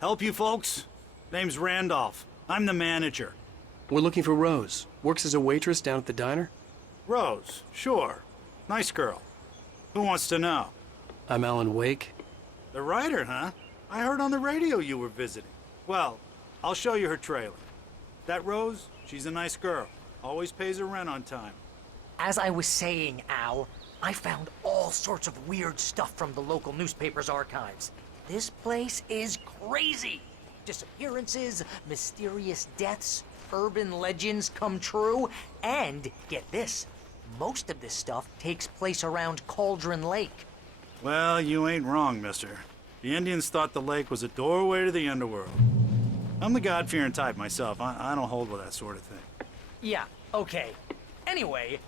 Help you folks? Name's Randolph. I'm the manager. We're looking for Rose. Works as a waitress down at the diner. Rose, sure. Nice girl. Who wants to know? I'm Alan Wake. The writer, huh? I heard on the radio you were visiting. Well, I'll show you her trailer. That Rose, she's a nice girl. Always pays her rent on time. As I was saying, Al, I found all sorts of weird stuff from the local newspaper's archives. This place is crazy. Disappearances, mysterious deaths, urban legends come true, and get this, most of this stuff takes place around Cauldron Lake. Well, you ain't wrong, mister. The Indians thought the lake was a doorway to the underworld. I'm the God-fearing type myself. I don't hold with that sort of thing. Yeah, okay. Anyway,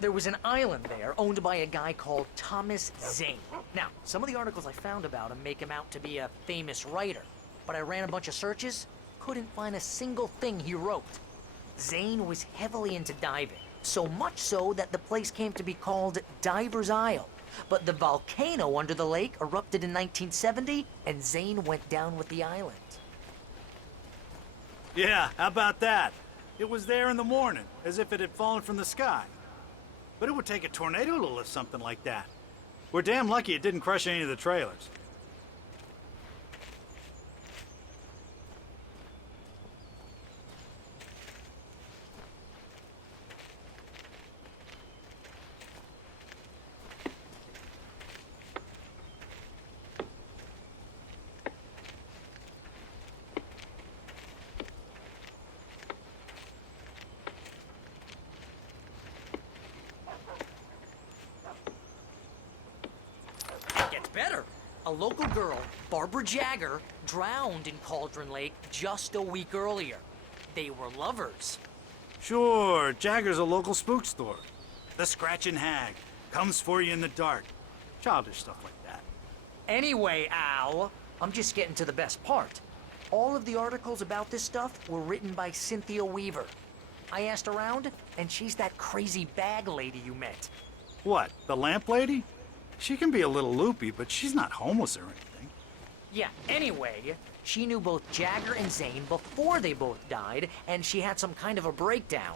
there was an island there owned by a guy called Thomas Zane. Now, some of the articles I found about him make him out to be a famous writer, but I ran a bunch of searches, couldn't find a single thing he wrote. Zane was heavily into diving, so much so that the place came to be called Diver's Isle. But the volcano under the lake erupted in 1970, and Zane went down with the island. Yeah, how about that? It was there in the morning, as if it had fallen from the sky. But it would take a tornado to lift something like that. We're damn lucky it didn't crush any of the trailers. Better. A local girl, Barbara Jagger, drowned in Cauldron Lake just a week earlier. They were lovers. Sure, Jagger's a local spook store. The Scratching Hag. Comes for you in the dark. Childish stuff like that. Anyway, Al, I'm just getting to the best part. All of the articles about this stuff were written by Cynthia Weaver. I asked around, and she's that crazy bag lady you met. What, the lamp lady? She can be a little loopy, but she's not homeless or anything. Yeah, anyway, she knew both Jagger and Zane before they both died, and she had some kind of a breakdown.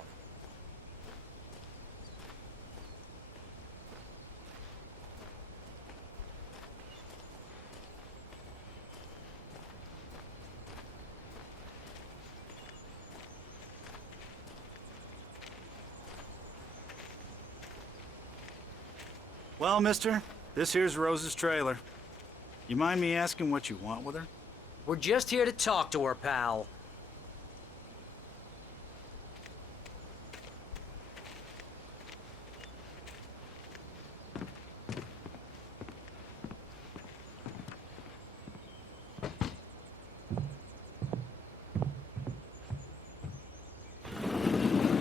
Well, mister, this here's Rose's trailer. You mind me asking what you want with her? We're just here to talk to her, pal.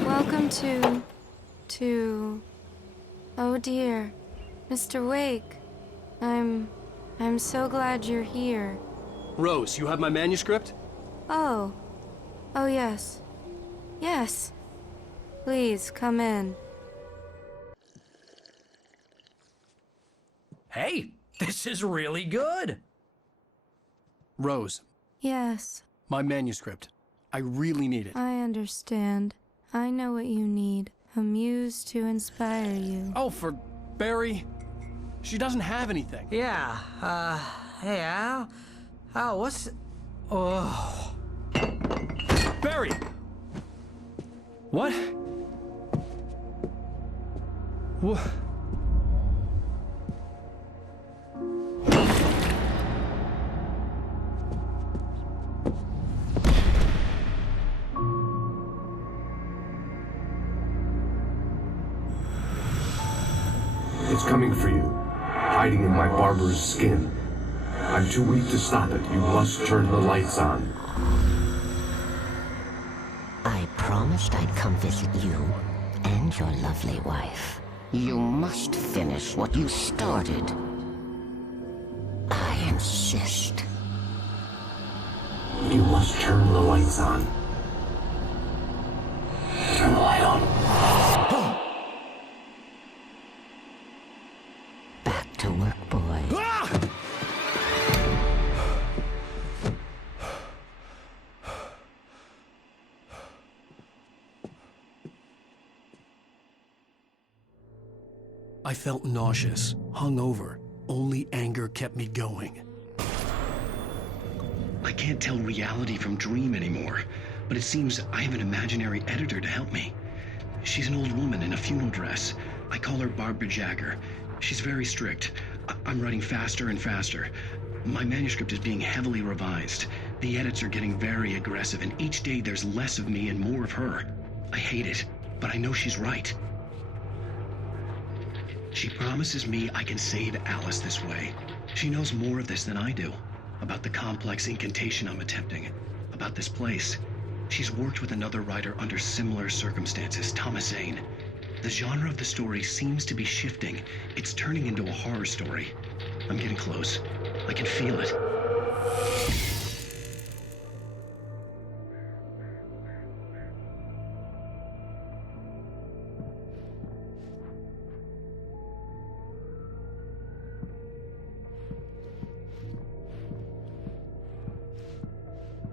Welcome to... Oh dear. Mr. Wake, I'm so glad you're here. Rose, you have my manuscript? Oh. Oh, yes. Yes. Please, come in. Hey, this is really good. Rose, Yes, my manuscript. I really need it. I understand. I know what you need. A muse to inspire you. Oh, for Barry. She doesn't have anything. Yeah, hey, Al? Al, what's... Oh... Barry! What? What? It's coming for you, hiding in my barber's skin. I'm too weak to stop it. You must turn the lights on. I promised I'd come visit you and your lovely wife. You must finish what you started. I insist. You must turn the lights on. Turn the light on. I felt nauseous, hungover. Only anger kept me going. I can't tell reality from dream anymore, but it seems I have an imaginary editor to help me. She's an old woman in a funeral dress. I call her Barbara Jagger. She's very strict. I'm writing faster and faster. My manuscript is being heavily revised. The edits are getting very aggressive, and each day there's less of me and more of her. I hate it, but I know she's right. She promises me I can save Alice this way. She knows more of this than I do. About the complex incantation I'm attempting. About this place. She's worked with another writer under similar circumstances, Thomas Zane. The genre of the story seems to be shifting. It's turning into a horror story. I'm getting close. I can feel it.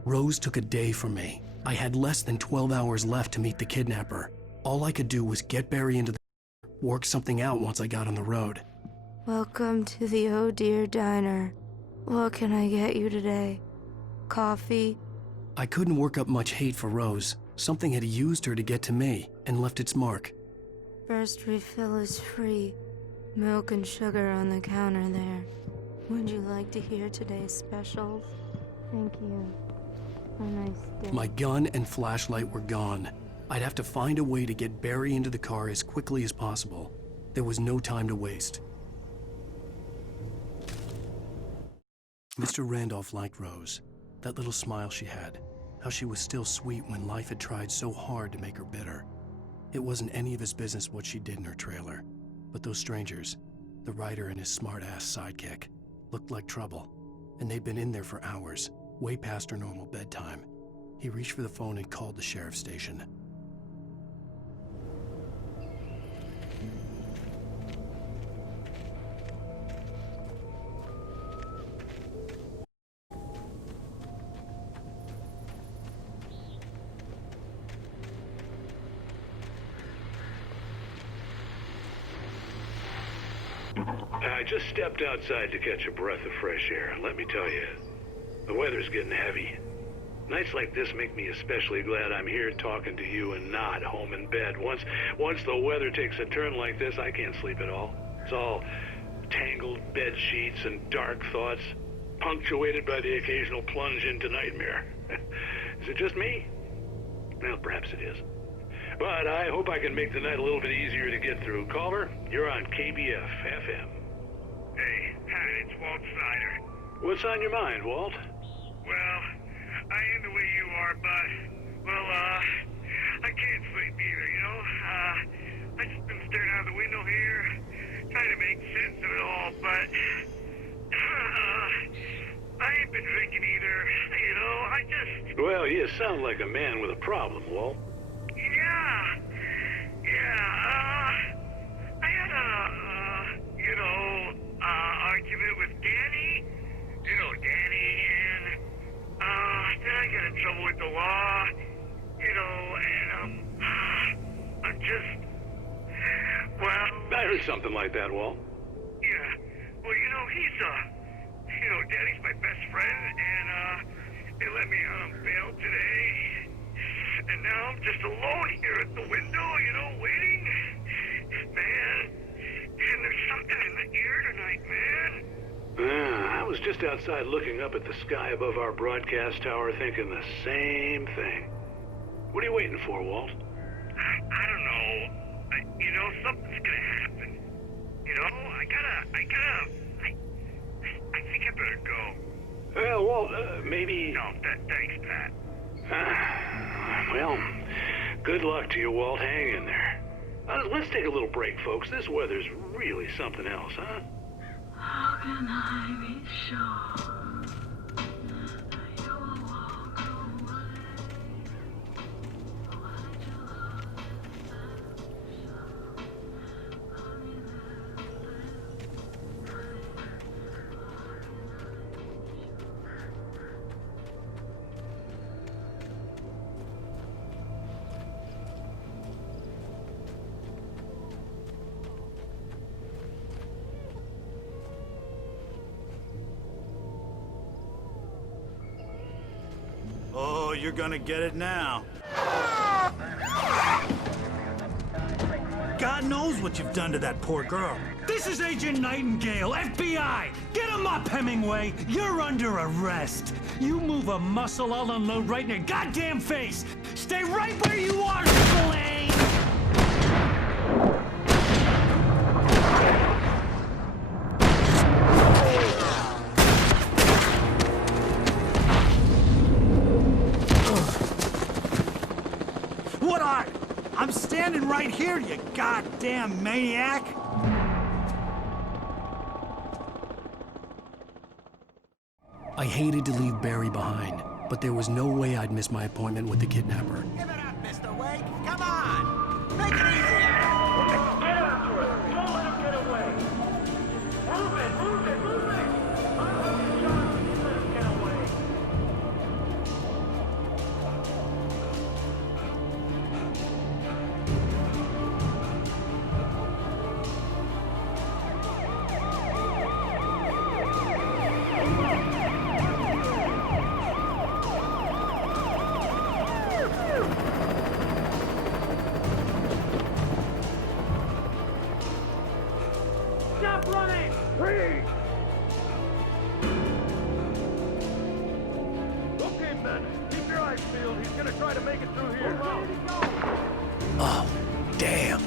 Rose took a day from me. I had less than 12 hours left to meet the kidnapper. All I could do was get Barry into the work something out once I got on the road. Welcome to the Oh Dear Diner. What can I get you today? Coffee? I couldn't work up much hate for Rose. Something had used her to get to me and left its mark. First refill is free. Milk and sugar on the counter there. Would you like to hear today's specials? Thank you. A nice day. My gun and flashlight were gone. I'd have to find a way to get Barry into the car as quickly as possible. There was no time to waste. Mr. Randolph liked Rose. That little smile she had. How she was still sweet when life had tried so hard to make her bitter. It wasn't any of his business what she did in her trailer. But those strangers, the writer and his smart-ass sidekick, looked like trouble. And they'd been in there for hours, way past her normal bedtime. He reached for the phone and called the sheriff's station. I just stepped outside to catch a breath of fresh air. Let me tell you, the weather's getting heavy. Nights like this make me especially glad I'm here talking to you and not home in bed. Once the weather takes a turn like this, I can't sleep at all. It's all tangled bed sheets and dark thoughts, punctuated by the occasional plunge into nightmare. Is it just me? Well, perhaps it is. But I hope I can make the night a little bit easier to get through. Culver, you're on KBF FM. Hey, it's Walt Snyder. What's on your mind, Walt? Well, I am the way you are, but, I can't sleep either, you know? I just been staring out the window here, trying to make sense of it all, but, I ain't been drinking either, you know? Well, you sound like a man with a problem, Walt. I had argument with Danny. You know Danny, and, then I got in trouble with the law, you know, and, I'm just, well... I heard something like that, Walt. Yeah, well, you know, Danny's my best friend, and, they let me out on bail today. And now I'm just alone here at the window, you know, waiting. Man, and there's something in the air tonight, man. I was just outside looking up at the sky above our broadcast tower thinking the same thing. What are you waiting for, Walt? I don't know. You know, something's gonna happen. You know, I think I better go. Well, Walt, maybe... No, thanks, Pat. Well, good luck to you, Walt. Hang in there. Let's take a little break, folks. This weather's really something else, huh? How can I be sure that you will walk away? Why'd you look at you're gonna get it now. God knows what you've done to that poor girl. This is Agent Nightingale, FBI! Get him up, Hemingway! You're under arrest! You move a muscle, I'll unload right in your goddamn face! Stay right where you are, Spillane! What are? I'm standing right here, you goddamn maniac! I hated to leave Barry behind, but there was no way I'd miss my appointment with the kidnapper. Give it up, Mr. Wake. Come on. Make it easier. Get after it. Don't let him get away. Move it, move it, move it. I'm gonna shot if you let him get away. Stop running! Freeze! Okay, men. Keep your eyes peeled. He's gonna try to make it through here. Oh, damn.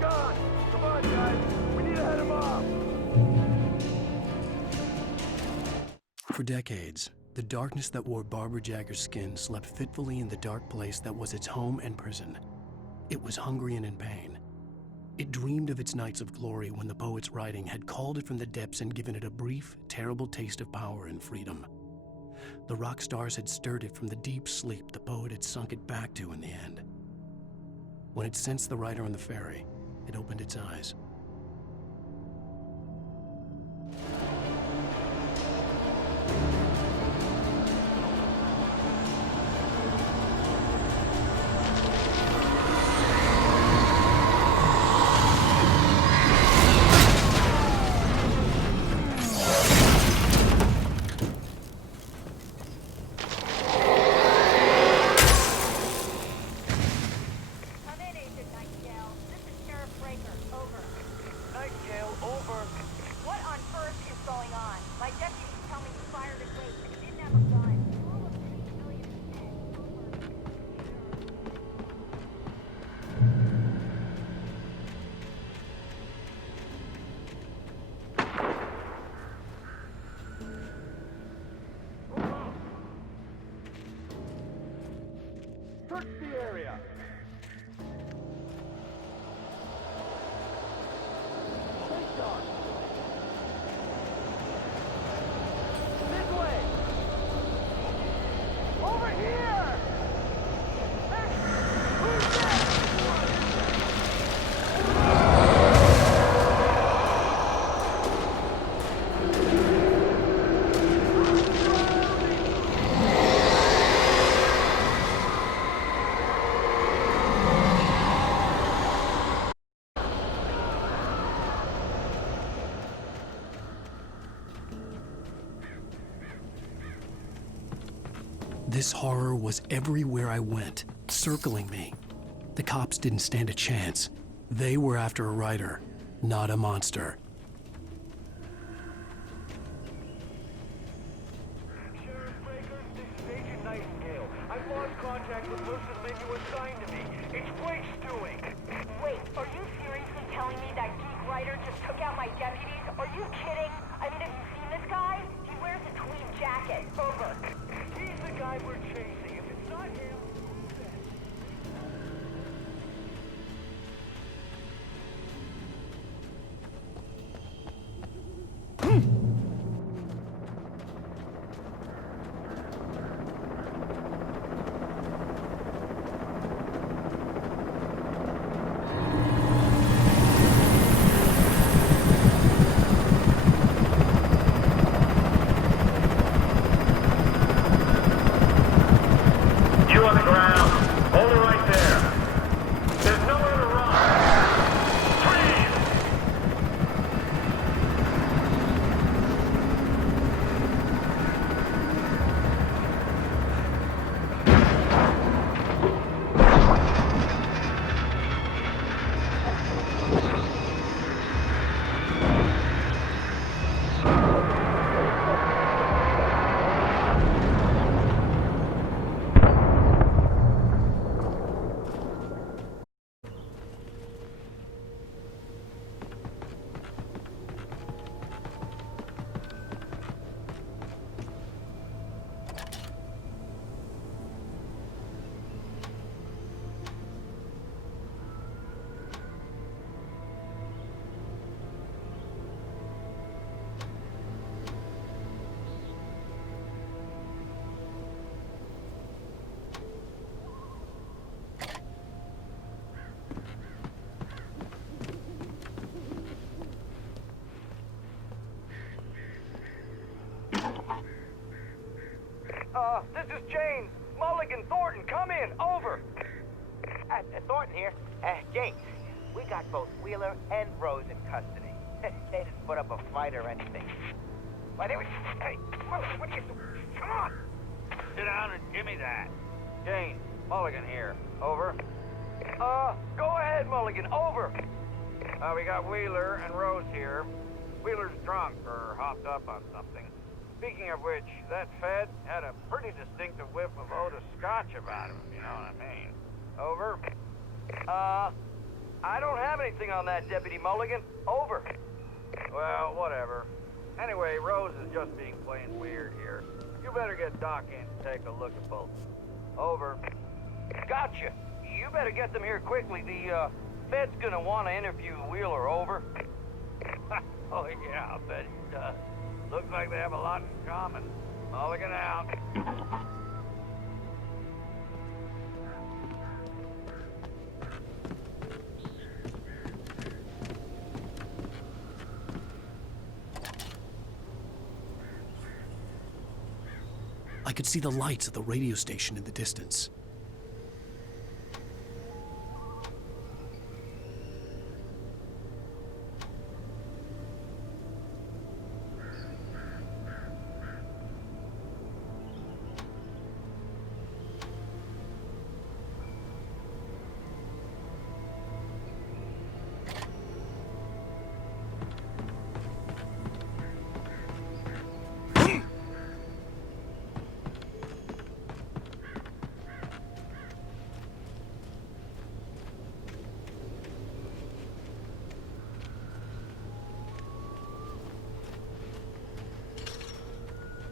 Gone. Come on, guys. We need to head him off. For decades, the darkness that wore Barbara Jagger's skin slept fitfully in the dark place that was its home and prison. It was hungry and in pain. It dreamed of its nights of glory when the poet's writing had called it from the depths and given it a brief, terrible taste of power and freedom. The rock stars had stirred it from the deep sleep the poet had sunk it back to in the end. When it sensed the writer on the ferry, it opened its eyes. Come in, Agent Nightingale. This is Sheriff Breaker. Over. Nightingale, over. What on earth is going on? My deputies tell me you fired at Wake, but you didn't have a gun. All of the civilians dead. Over. Search the area. Take on. This way. Over here. Hey, who's that? This horror was everywhere I went, circling me. The cops didn't stand a chance. They were after a writer, not a monster. Sheriff Breaker, this is Agent Nightingale. I've lost contact with most of the men you assigned to me. It's Wake's doing. Wait, are you seriously telling me that geek writer just took out my deputies? Are you kidding? I mean, have you seen this guy? He wears a tweed jacket. Over. He's the guy we're chasing. If it's not him, This is James. Mulligan, Thornton, come in. Over. Thornton here. James, we got both Wheeler and Rose in custody. They didn't put up a fight or anything. Why, they were... Hey, Mulligan, what are you doing? Come on! Sit down and give me that. James, Mulligan here. Over. Go ahead, Mulligan. Over. We got Wheeler and Rose here. Wheeler's drunk or hopped up on something. Speaking of which, that Fed had a pretty distinctive whiff of Otis Scotch about him, if you know what I mean. Over. I don't have anything on that, Deputy Mulligan. Over. Well, whatever. Anyway, Rose is just being plain weird here. You better get Doc in to take a look at both. Over. Gotcha. You better get them here quickly. The, Fed's gonna want to interview Wheeler. Over. Oh, yeah, I bet he does. Looks like they have a lot in common. Mulligan out. I could see the lights of the radio station in the distance.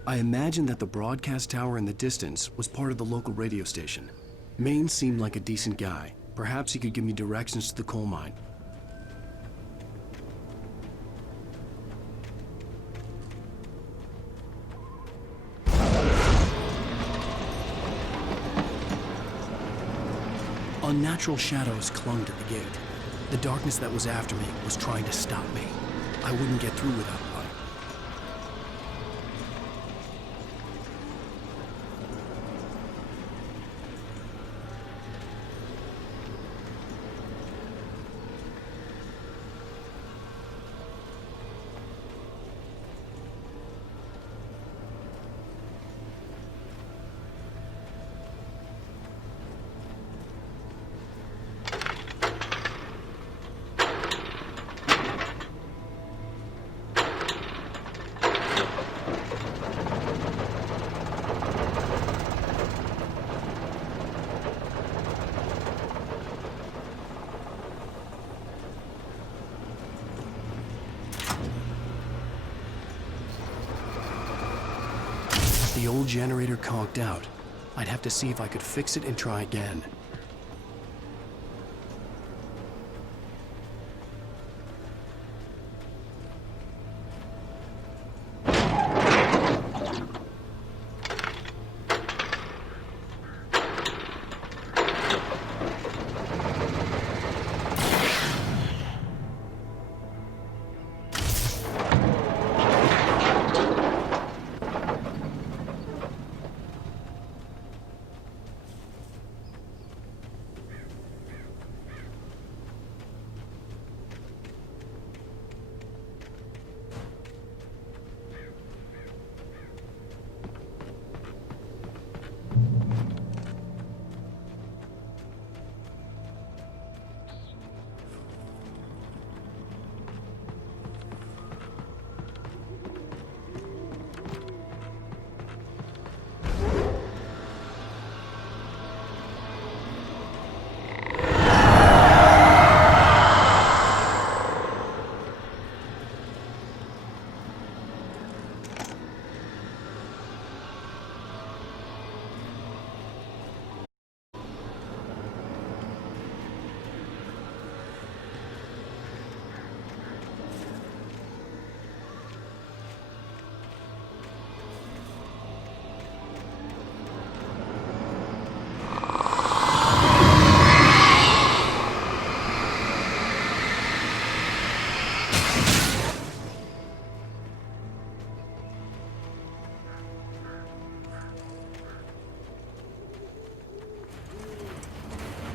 I imagined that the broadcast tower in the distance was part of the local radio station. Maine seemed like a decent guy. Perhaps he could give me directions to the coal mine. Unnatural shadows clung to the gate. The darkness that was after me was trying to stop me. I wouldn't get through without light. The old generator conked out. I'd have to see if I could fix it and try again.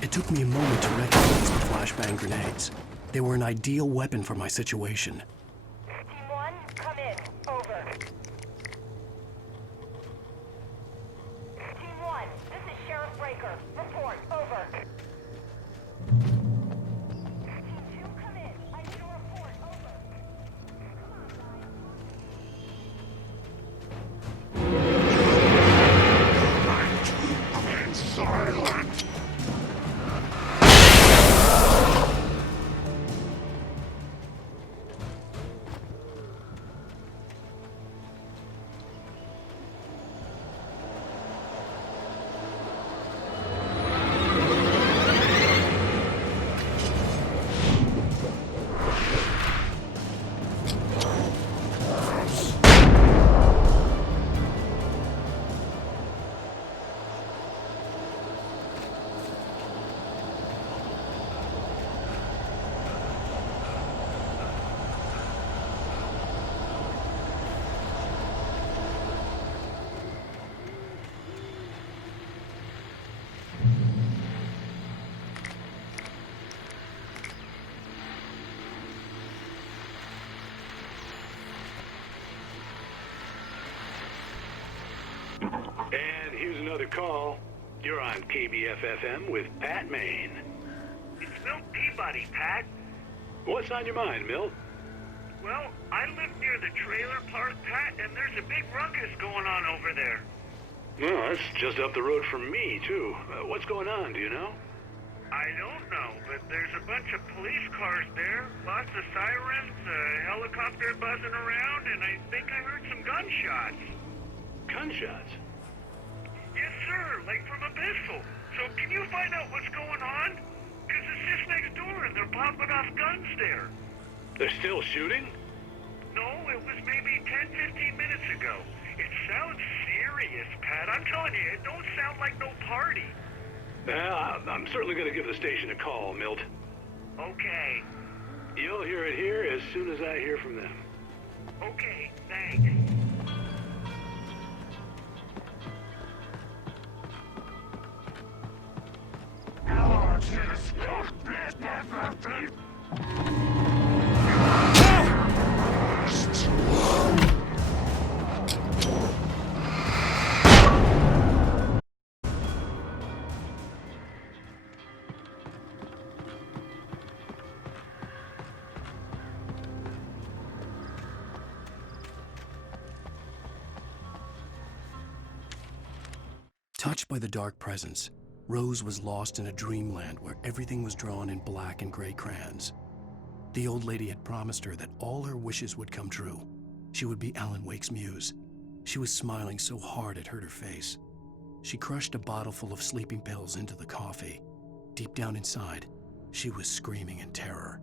It took me a moment to recognize the flashbang grenades. They were an ideal weapon for my situation. Team 1, come in. Over. Team 1, this is Sheriff Breaker. Report. Over. Team 2, come in. I need a report. Over. Silent! And here's another call. You're on KBFFM with Pat Maine. It's Milt Peabody, Pat. What's on your mind, Milt? Well, I live near the trailer park, Pat, and there's a big ruckus going on over there. Well, that's just up the road from me, too. What's going on, do you know? I don't know, but there's a bunch of police cars there, lots of sirens, a helicopter buzzing around, and I think I heard some gunshots. Gunshots? Yes, sir, like from a pistol. So can you find out what's going on? Because it's just next door and they're popping off guns there. They're still shooting? No, it was maybe 10, 15 minutes ago. It sounds serious, Pat. I'm telling you, it don't sound like no party. Well, I'm certainly going to give the station a call, Milt. Okay. You'll hear it here as soon as I hear from them. Okay, thanks. Touched by the dark presence, Rose was lost in a dreamland where everything was drawn in black and gray crayons. The old lady had promised her that all her wishes would come true. She would be Alan Wake's muse. She was smiling so hard it hurt her face. She crushed a bottle full of sleeping pills into the coffee. Deep down inside, she was screaming in terror.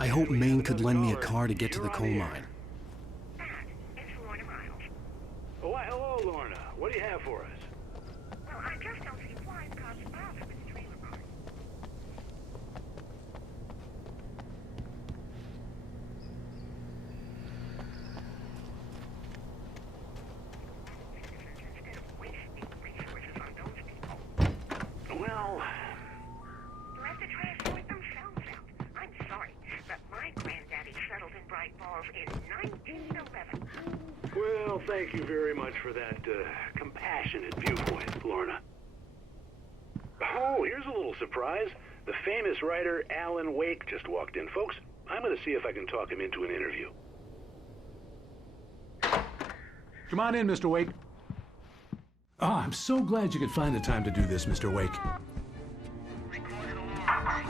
I hoped Maine could lend me a car to get to the coal mine. It's Lorna Miles. Oh, why, hello, Lorna. What do you have for us? Well, I just don't see why God's bother with the trailer park. Instead of wasting resources on those people. Well, You'll have to try to sort themselves out. I'm sorry, but my granddaddy settled in Bright Falls in 1911. well, thank you very much for that compassionate viewpoint, Lorna. Oh, here's a little surprise. The famous writer Alan Wake just walked in. Folks, I'm going to see if I can talk him into an interview. Come on in, Mr. Wake. Oh, I'm so glad you could find the time to do this, Mr. Wake.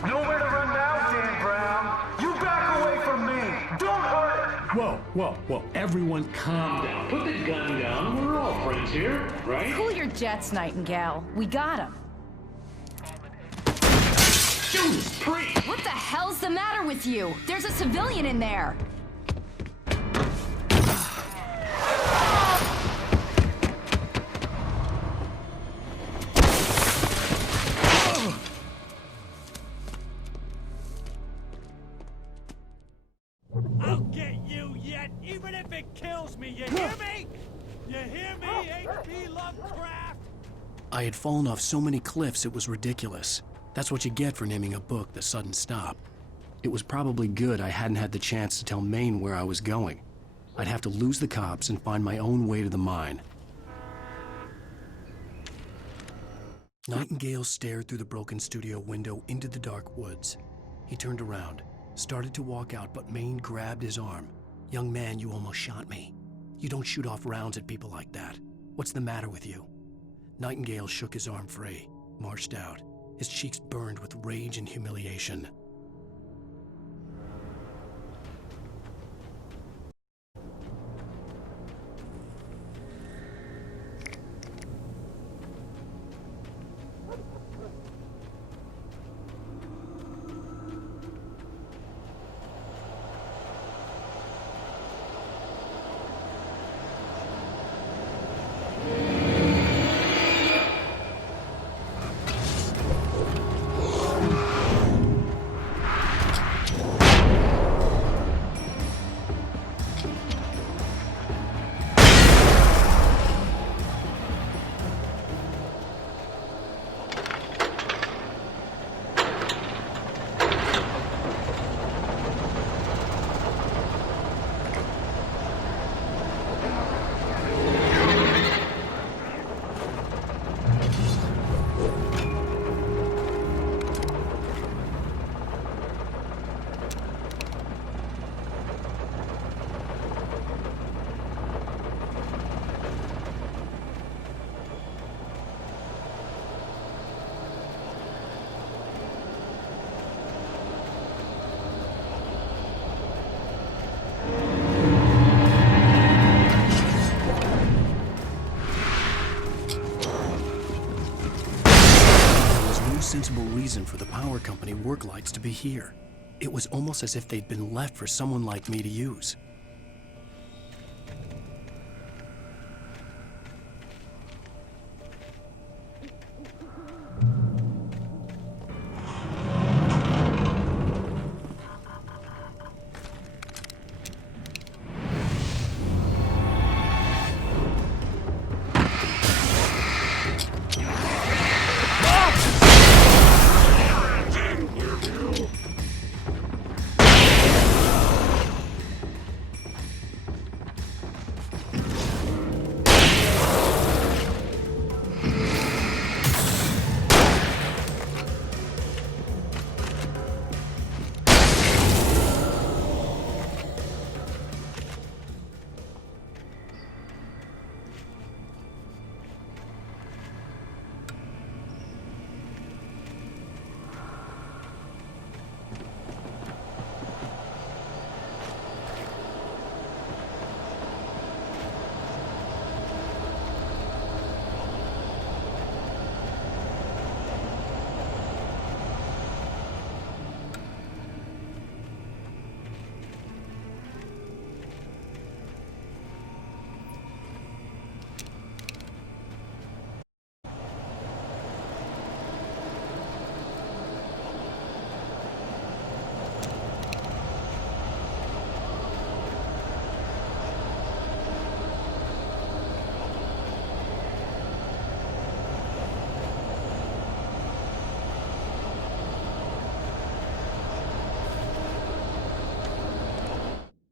Nowhere to run now, Dan Brown. You back away from me. Don't hurt it. Whoa. Everyone calm down. Put the gun down. We're all friends here, right? Cool your jets, Nightingale. We got him. Judas Priest! What the hell's the matter with you? There's a civilian in there. I'll get you yet, even if it kills me. You hear me? You hear me, H.P. Lovecraft? I had fallen off so many cliffs it was ridiculous. That's what you get for naming a book The Sudden Stop. It was probably good I hadn't had the chance to tell Maine where I was going. I'd have to lose the cops and find my own way to the mine. Nightingale stared through the broken studio window into the dark woods. He turned around, started to walk out, but Maine grabbed his arm. "Young man, you almost shot me. You don't shoot off rounds at people like that. What's the matter with you?" Nightingale shook his arm free, marched out. His cheeks burned with rage and humiliation. Sensible reason for the power company work lights to be here. It was almost as if they'd been left for someone like me to use.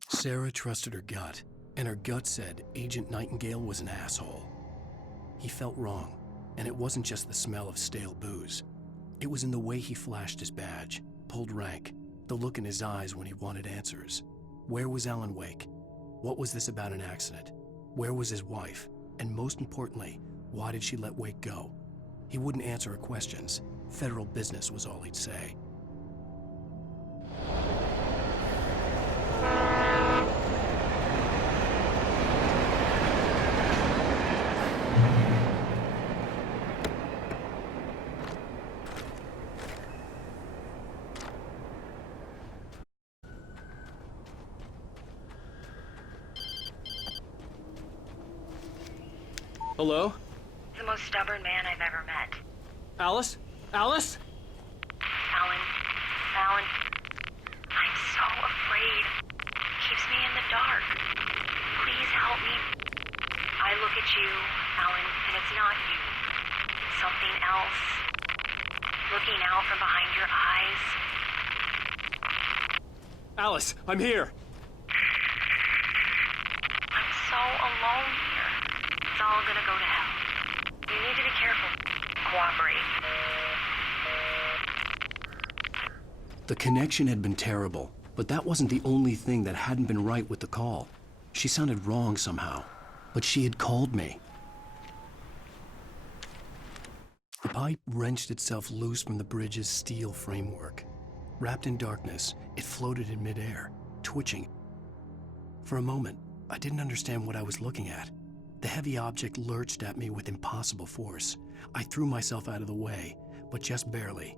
Sarah trusted her gut, and her gut said Agent Nightingale was an asshole. He felt wrong, and it wasn't just the smell of stale booze. It was in the way he flashed his badge, pulled rank, the look in his eyes when he wanted answers. Where was Alan Wake? What was this about an accident? Where was his wife? And most importantly, why did she let Wake go? He wouldn't answer her questions. Federal business was all he'd say. Hello? The most stubborn man I've ever met. Alice? Alice? Alan. Alan. I'm so afraid. Keeps me in the dark. Please help me. I look at you, Alan, and it's not you. It's something else. Looking out from behind your eyes. Alice, I'm here. I'm so alone here. It's all gonna go to hell. You need to be careful. Cooperate. The connection had been terrible, but that wasn't the only thing that hadn't been right with the call. She sounded wrong somehow, but she had called me. The pipe wrenched itself loose from the bridge's steel framework. Wrapped in darkness, it floated in midair, twitching. For a moment, I didn't understand what I was looking at. The heavy object lurched at me with impossible force. I threw myself out of the way, but just barely.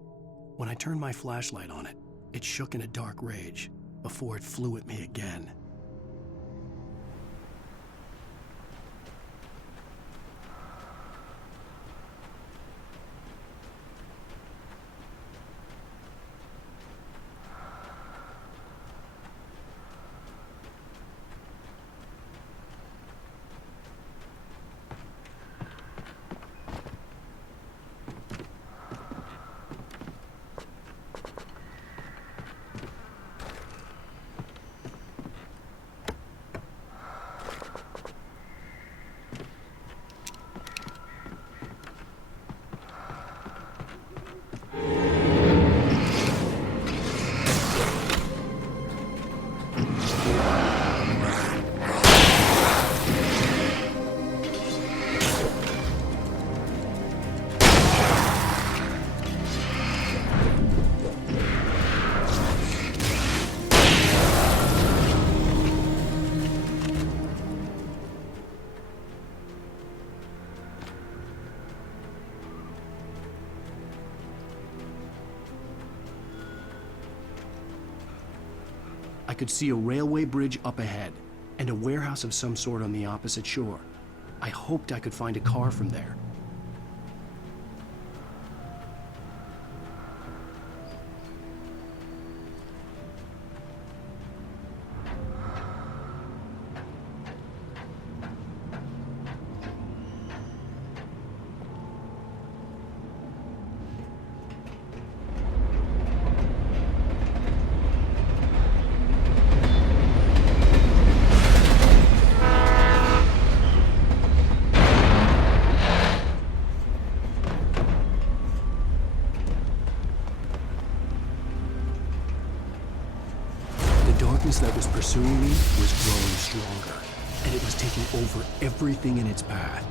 When I turned my flashlight on it, it shook in a dark rage before it flew at me again. I could see a railway bridge up ahead, and a warehouse of some sort on the opposite shore. I hoped I could find a car from there. The darkness that was pursuing me was growing stronger, and it was taking over everything in its path.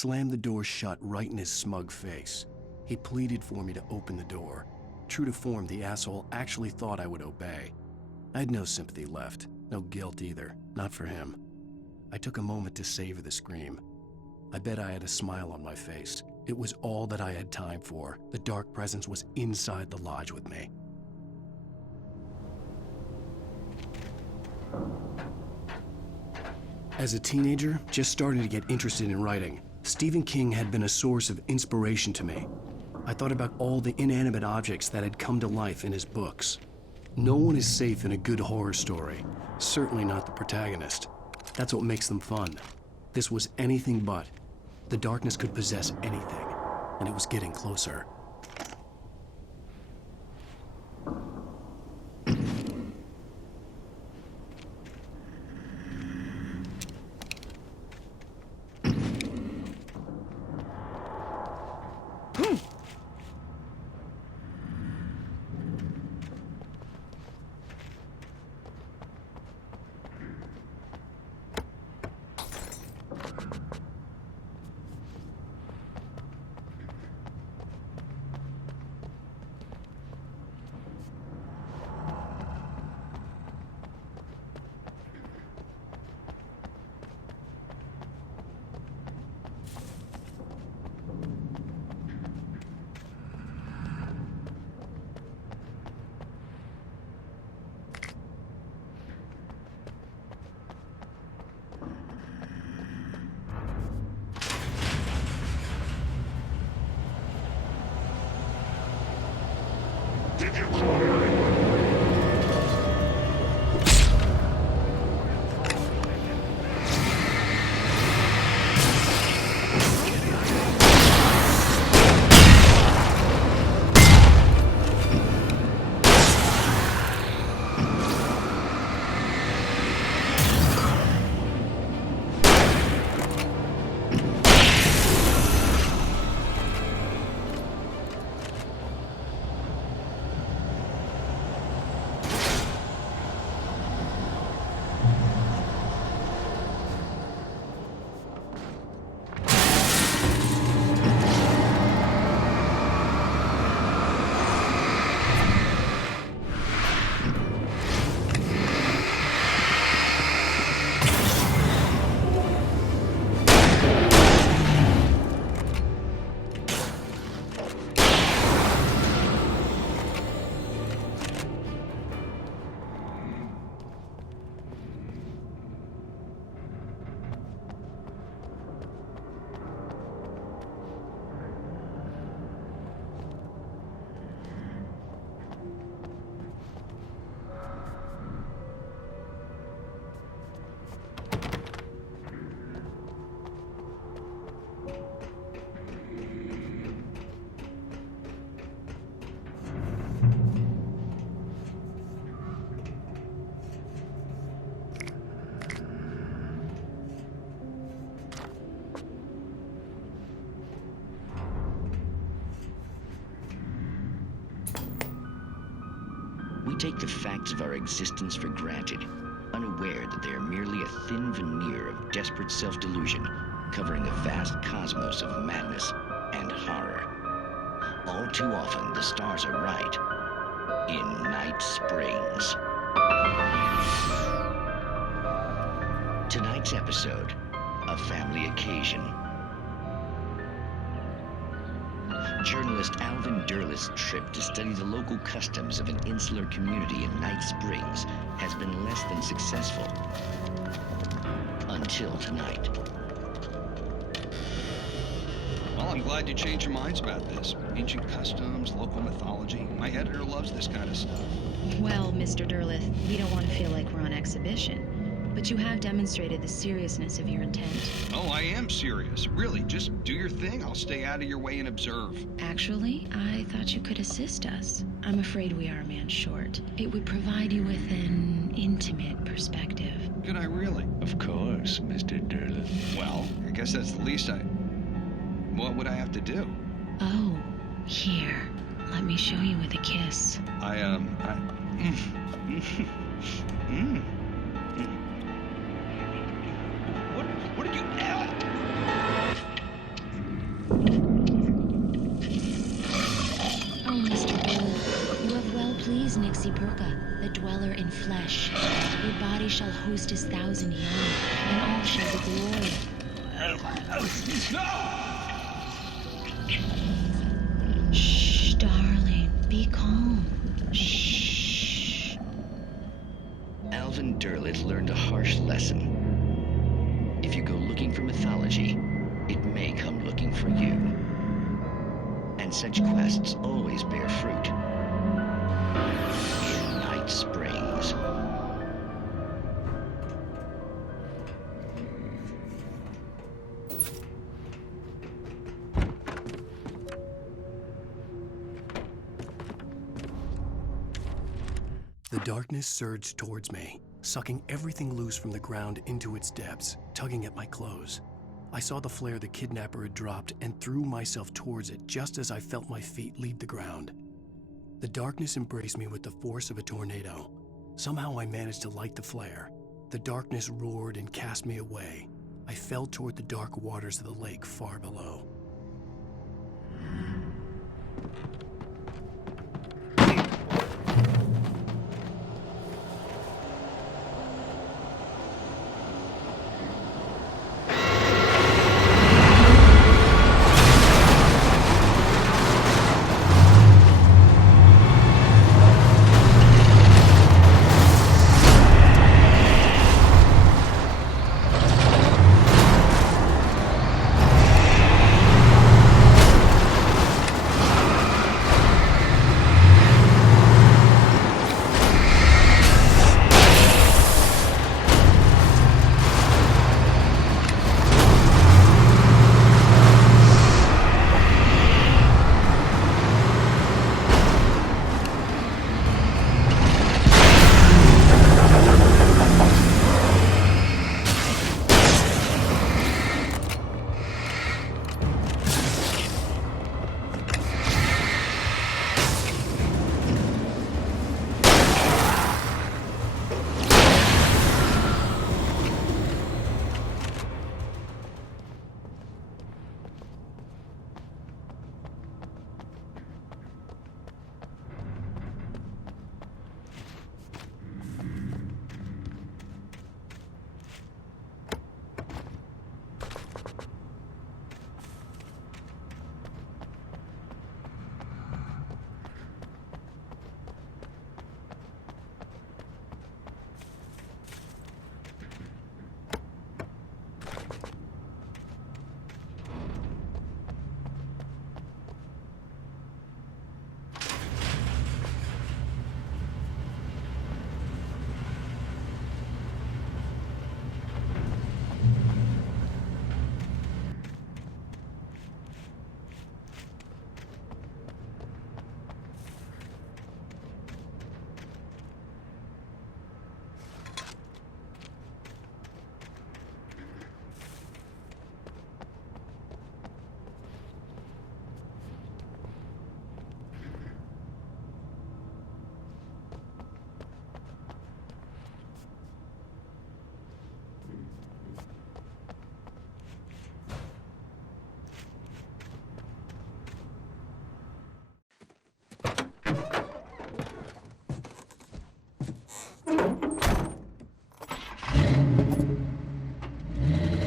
slammed the door shut right in his smug face. He pleaded for me to open the door. True to form, the asshole actually thought I would obey. I had no sympathy left, no guilt either, not for him. I took a moment to savor the scream. I bet I had a smile on my face. It was all that I had time for. The dark presence was inside the lodge with me. As a teenager, just starting to get interested in writing, Stephen King had been a source of inspiration to me. I thought about all the inanimate objects that had come to life in his books. No one is safe in a good horror story, certainly not the protagonist. That's what makes them fun. This was anything but. The darkness could possess anything, and it was getting closer. Did you call anyone? We take the facts of our existence for granted, unaware that they are merely a thin veneer of desperate self-delusion covering a vast cosmos of madness and horror. All too often, the stars are right in Night Springs. Tonight's episode, A Family Occasion. Journalist Alvin Derleth's trip to study the local customs of an insular community in Night Springs has been less than successful. Until tonight. Well, I'm glad you changed your minds about this. Ancient customs, local mythology. My editor loves this kind of stuff. Well, Mr. Derleth, we don't want to feel like we're on exhibition. But you have demonstrated the seriousness of your intent. Oh, I am serious. Really, just do your thing. I'll stay out of your way and observe. Actually, I thought you could assist us. I'm afraid we are a man short. It would provide you with an intimate perspective. Could I really? Of course, Mr. Derleth. Well, I guess that's the least What would I have to do? Oh, here. Let me show you with a kiss. What did you... Nixie-Perka, the dweller in flesh. Your body shall host his 1,000 young, and all shall be glory. Shh, darling, be calm. Shh. Alvin Derleth learned a harsh lesson. If you go looking for mythology, it may come looking for you. And such quests always bear fruit. In Night Springs. The darkness surged towards me, sucking everything loose from the ground into its depths, tugging at my clothes. I saw the flare the kidnapper had dropped and threw myself towards it just as I felt my feet leave the ground. The darkness embraced me with the force of a tornado. Somehow I managed to light the flare. The darkness roared and cast me away. I fell toward the dark waters of the lake far below.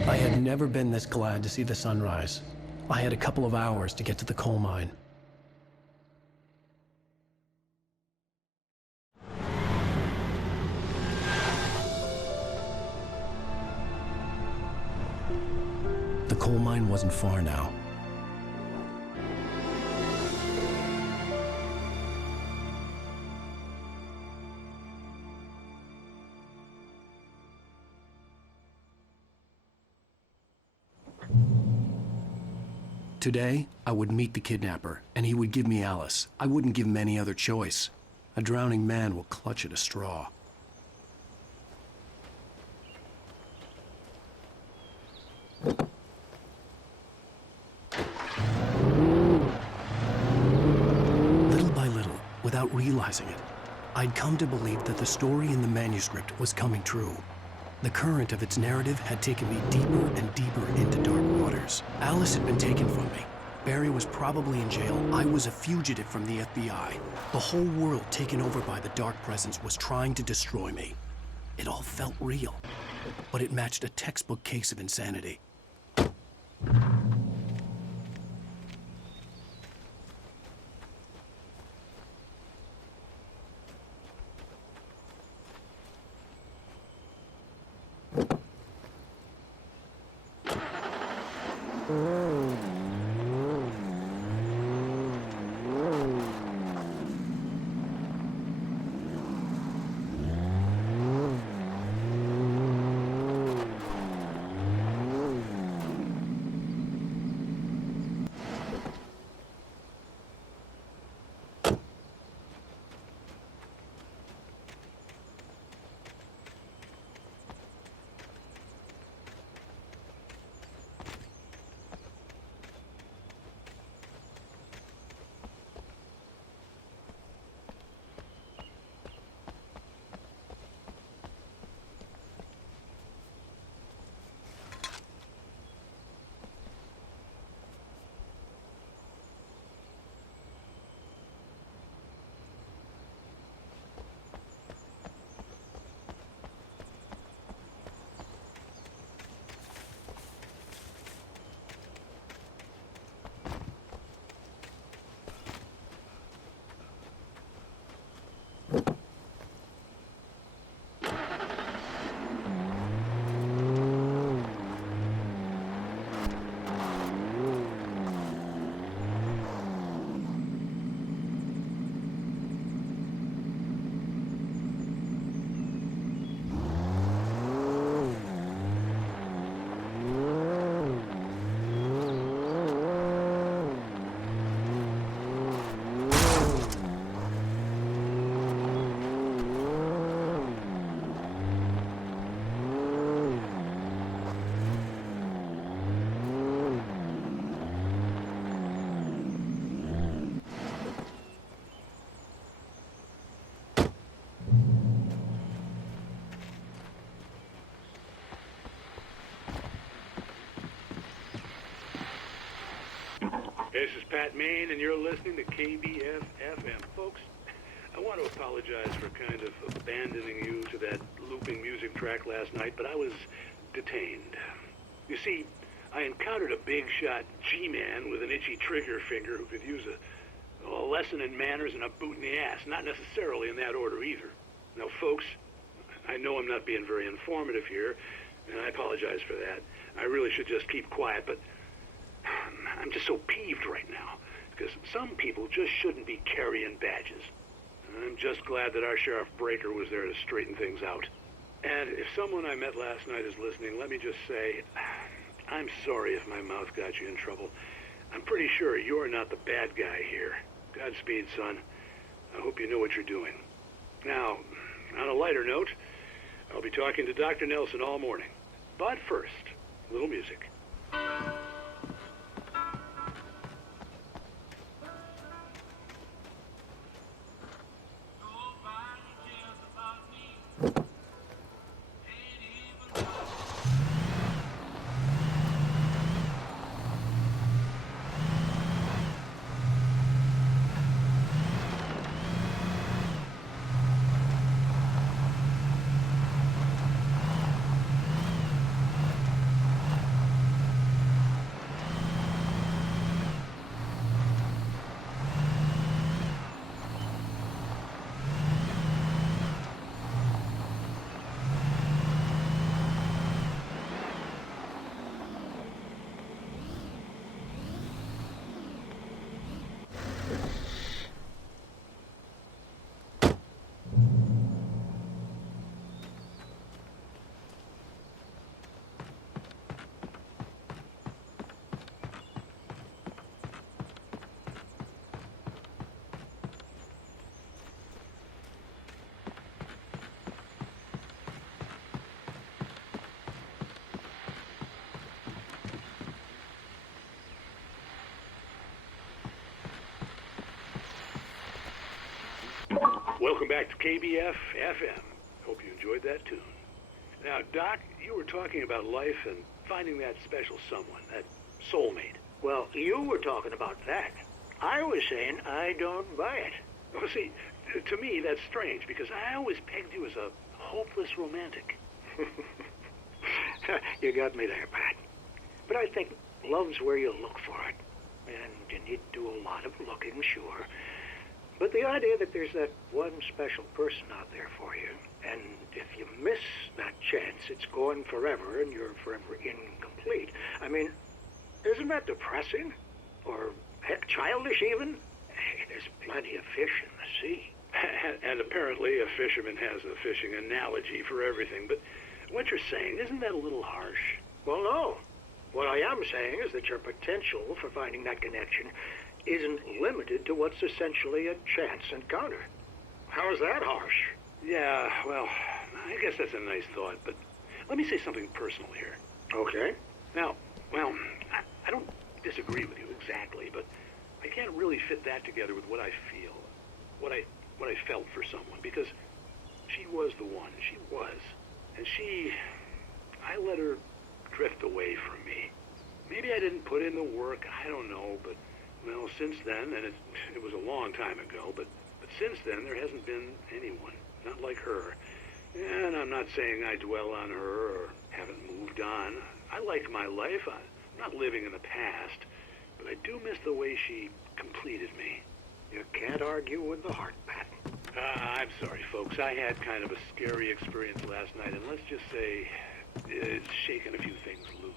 I had never been this glad to see the sunrise. I had a couple of hours to get to the coal mine. The coal mine wasn't far now. Today, I would meet the kidnapper, and he would give me Alice. I wouldn't give him any other choice. A drowning man will clutch at a straw. Little by little, without realizing it, I'd come to believe that the story in the manuscript was coming true. The current of its narrative had taken me deeper and deeper into dark waters. Alice had been taken from me. Barry was probably in jail. I was a fugitive from the FBI. The whole world taken over by the Dark Presence was trying to destroy me. It all felt real, but it matched a textbook case of insanity. This is Pat Maine, and you're listening to KBF-FM. Folks, I want to apologize for kind of abandoning you to that looping music track last night, but I was detained. You see, I encountered a big-shot G-man with an itchy trigger finger who could use a lesson in manners and a boot in the ass. Not necessarily in that order, either. Now, folks, I know I'm not being very informative here, and I apologize for that. I really should just keep quiet, but I'm just so peeved right now, because some people just shouldn't be carrying badges. I'm just glad that our Sheriff Breaker was there to straighten things out. And if someone I met last night is listening, let me just say, I'm sorry if my mouth got you in trouble. I'm pretty sure you're not the bad guy here. Godspeed, son. I hope you know what you're doing. Now, on a lighter note, I'll be talking to Dr. Nelson all morning. But first, a little music. Welcome back to KBF-FM. Hope you enjoyed that tune. Now, Doc, you were talking about life and finding that special someone, that soulmate. Well, you were talking about that. I was saying I don't buy it. Well, see, to me, that's strange, because I always pegged you as a hopeless romantic. You got me there, Pat. But I think love's where you look for it. And you need to do a lot of looking, sure. But the idea that there's that one special person out there for you, and if you miss that chance, it's gone forever and you're forever incomplete. I mean, isn't that depressing? Or, heck, childish even? Hey, there's plenty of fish in the sea. And apparently a fisherman has a fishing analogy for everything, but what you're saying, isn't that a little harsh? Well, no. What I am saying is that your potential for finding that connection isn't limited to what's essentially a chance encounter. How is that harsh? Yeah, well, I guess that's a nice thought, but let me say something personal here. Okay. Now, well, I don't disagree with you exactly, but I can't really fit that together with what I feel, what I felt for someone, because she was the one. She was. And I let her drift away from me. Maybe I didn't put in the work, I don't know, but, well, since then, and it was a long time ago, but since then there hasn't been anyone, not like her. And I'm not saying I dwell on her or haven't moved on. I like my life. I'm not living in the past, but I do miss the way she completed me. You can't argue with the heart, Pat. I'm sorry, folks. I had kind of a scary experience last night, and let's just say it's shaken a few things loose.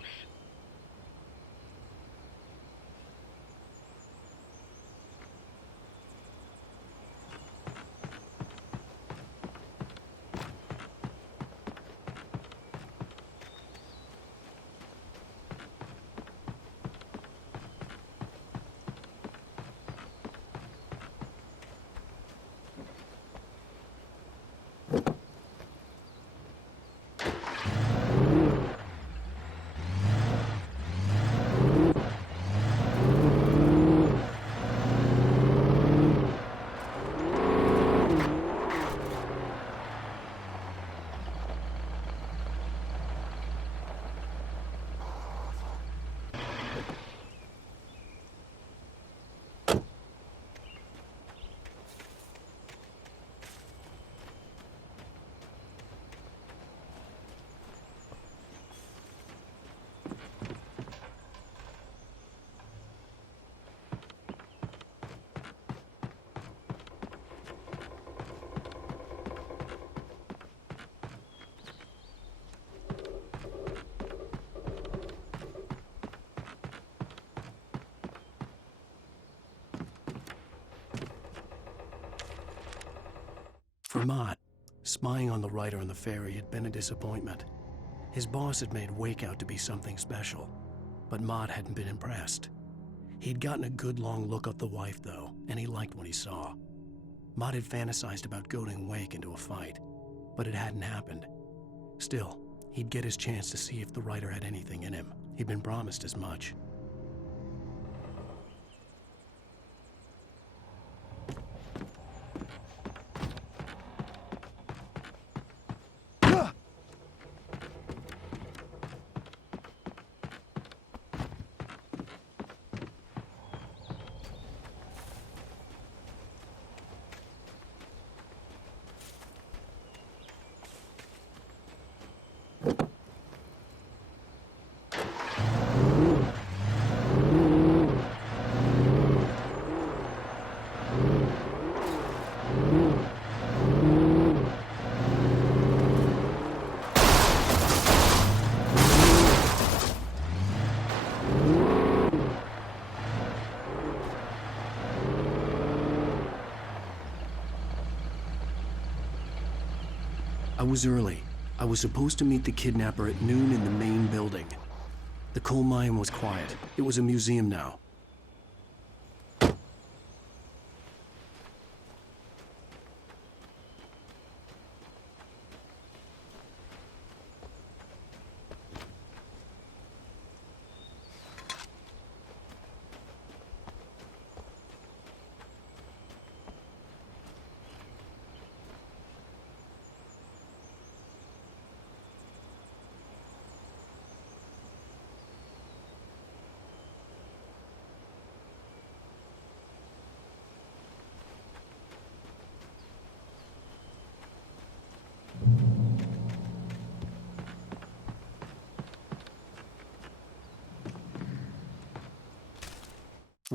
For Mott, spying on the writer on the ferry had been a disappointment. His boss had made Wake out to be something special, but Mott hadn't been impressed. He'd gotten a good long look at the wife, though, and he liked what he saw. Mott had fantasized about goading Wake into a fight, but it hadn't happened. Still, he'd get his chance to see if the writer had anything in him. He'd been promised as much. I was early. I was supposed to meet the kidnapper at noon in the main building. The coal mine was quiet. It was a museum now.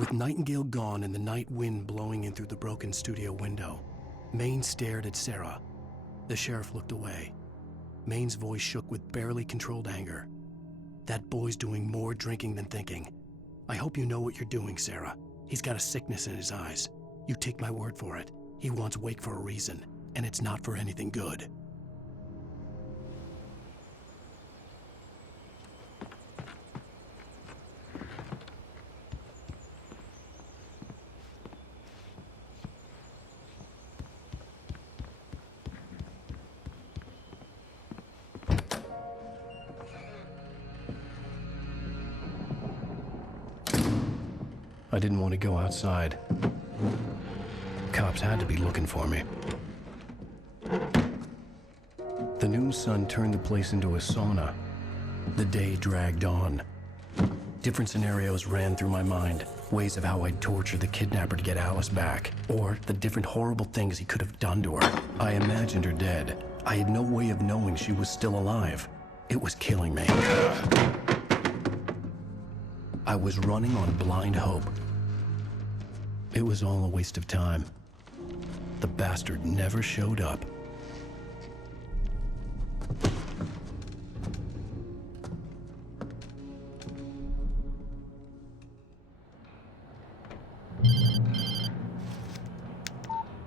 With Nightingale gone and the night wind blowing in through the broken studio window, Maine stared at Sarah. The sheriff looked away. Maine's voice shook with barely controlled anger. That boy's doing more drinking than thinking. I hope you know what you're doing, Sarah. He's got a sickness in his eyes. You take my word for it. He wants Wake for a reason, and it's not for anything good. I didn't want to go outside. Cops had to be looking for me. The noon sun turned the place into a sauna. The day dragged on. Different scenarios ran through my mind. Ways of how I'd torture the kidnapper to get Alice back. Or the different horrible things he could have done to her. I imagined her dead. I had no way of knowing she was still alive. It was killing me. I was running on blind hope. It was all a waste of time. The bastard never showed up.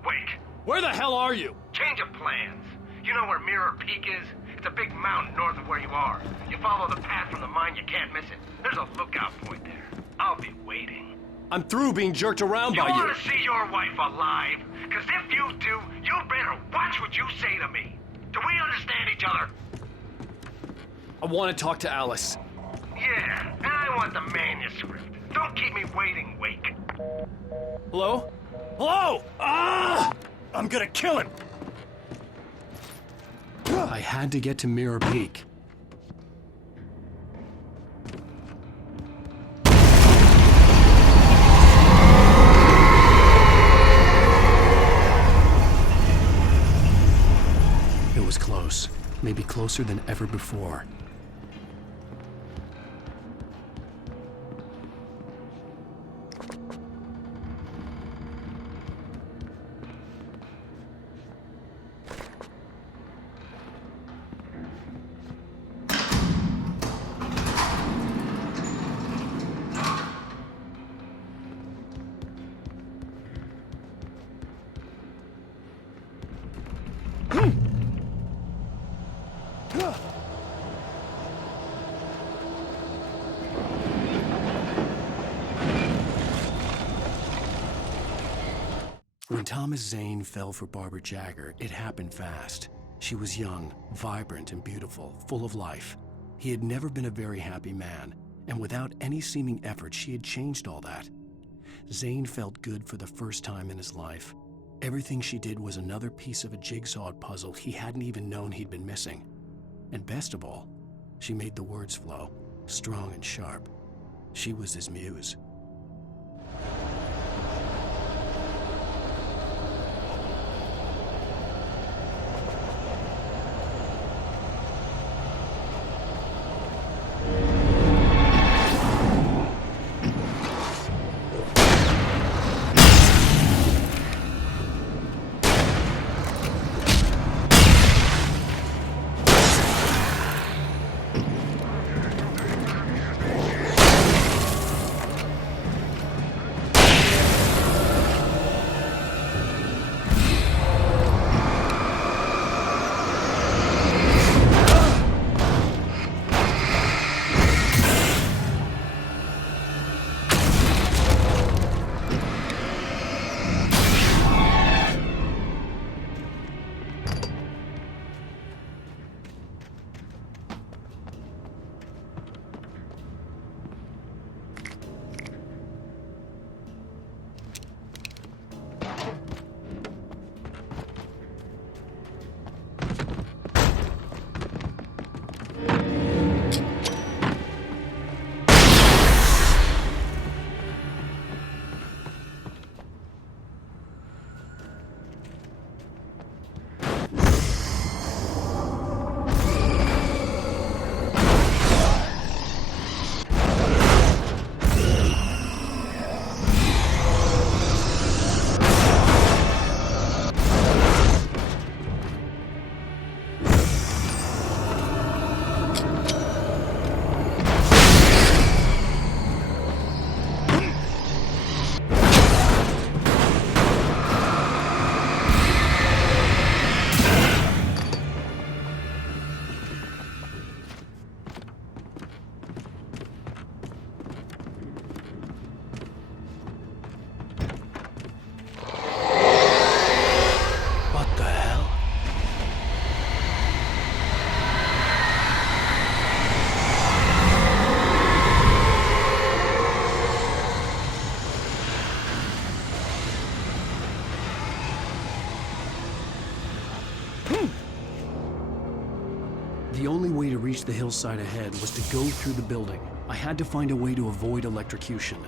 Wake! Where the hell are you? Change of plans. You know where Mirror Peak is? It's a big mountain north of where you are. You follow the path from the mine, you can't miss it. There's a lookout point there. I'll be waiting. I'm through being jerked around by you. You want to see your wife alive? Because if you do, you better watch what you say to me. Do we understand each other? I want to talk to Alice. Yeah, and I want the manuscript. Don't keep me waiting, Wake. Hello? Hello! Ah! I'm gonna kill him! I had to get to Mirror Peak. It was close, maybe closer than ever before. When Thomas Zane fell for Barbara Jagger, it happened fast. She was young, vibrant, and beautiful, full of life. He had never been a very happy man, and without any seeming effort, she had changed all that. Zane felt good for the first time in his life. Everything she did was another piece of a jigsaw puzzle he hadn't even known he'd been missing. And best of all, she made the words flow, strong and sharp. She was his muse. The only way to reach the hillside ahead was to go through the building. I had to find a way to avoid electrocution.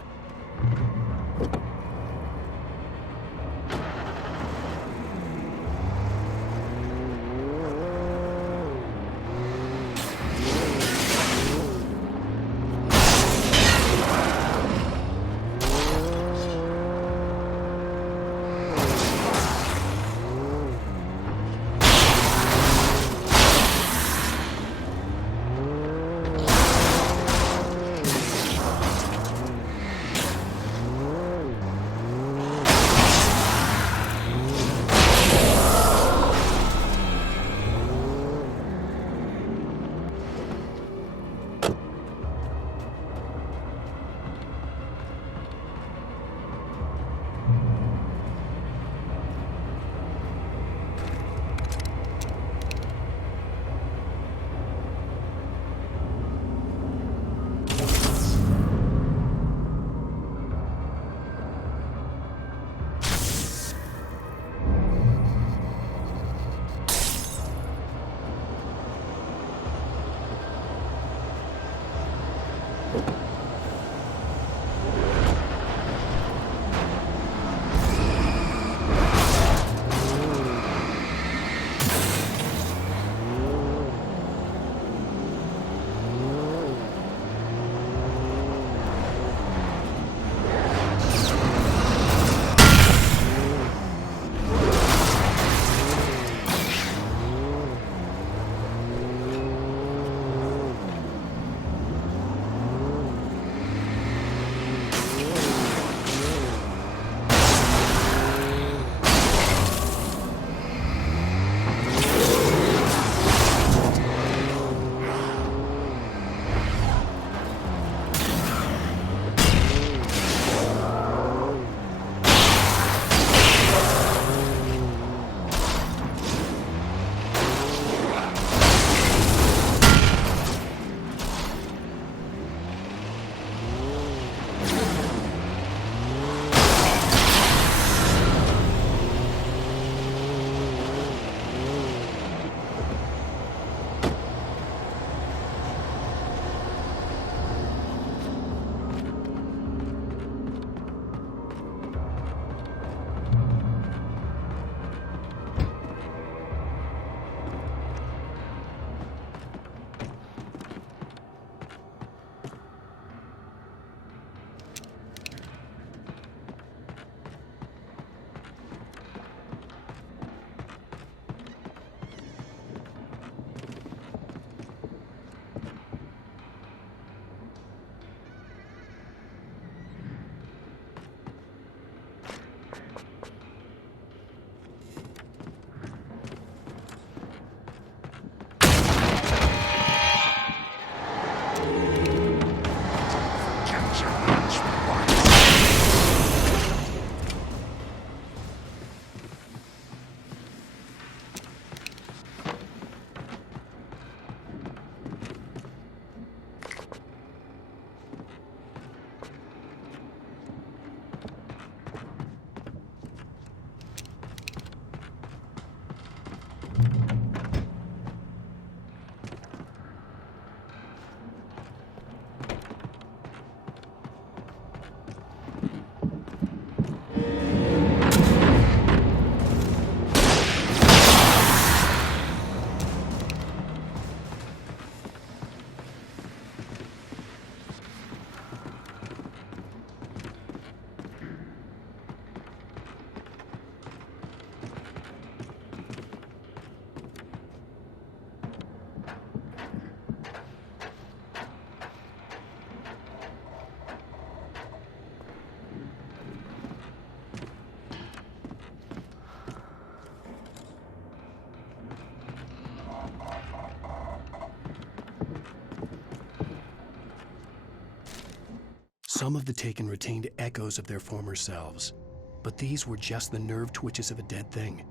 Some of the Taken retained echoes of their former selves, but these were just the nerve twitches of a dead thing.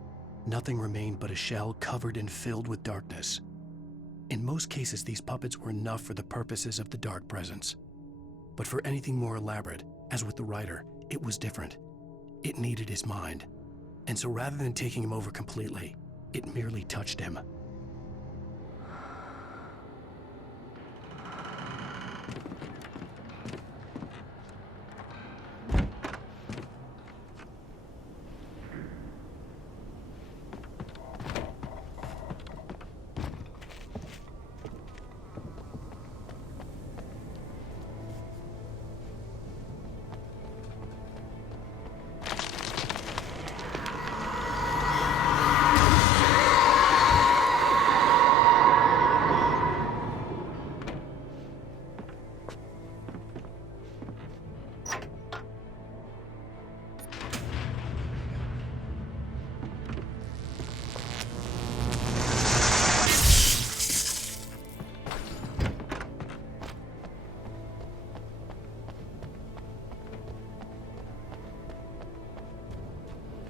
Nothing remained but a shell covered and filled with darkness. In most cases, these puppets were enough for the purposes of the Dark Presence. But for anything more elaborate, as with the writer, it was different. It needed his mind. And so rather than taking him over completely, it merely touched him.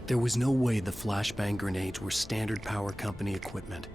There was no way the flashbang grenades were Standard Power Company equipment.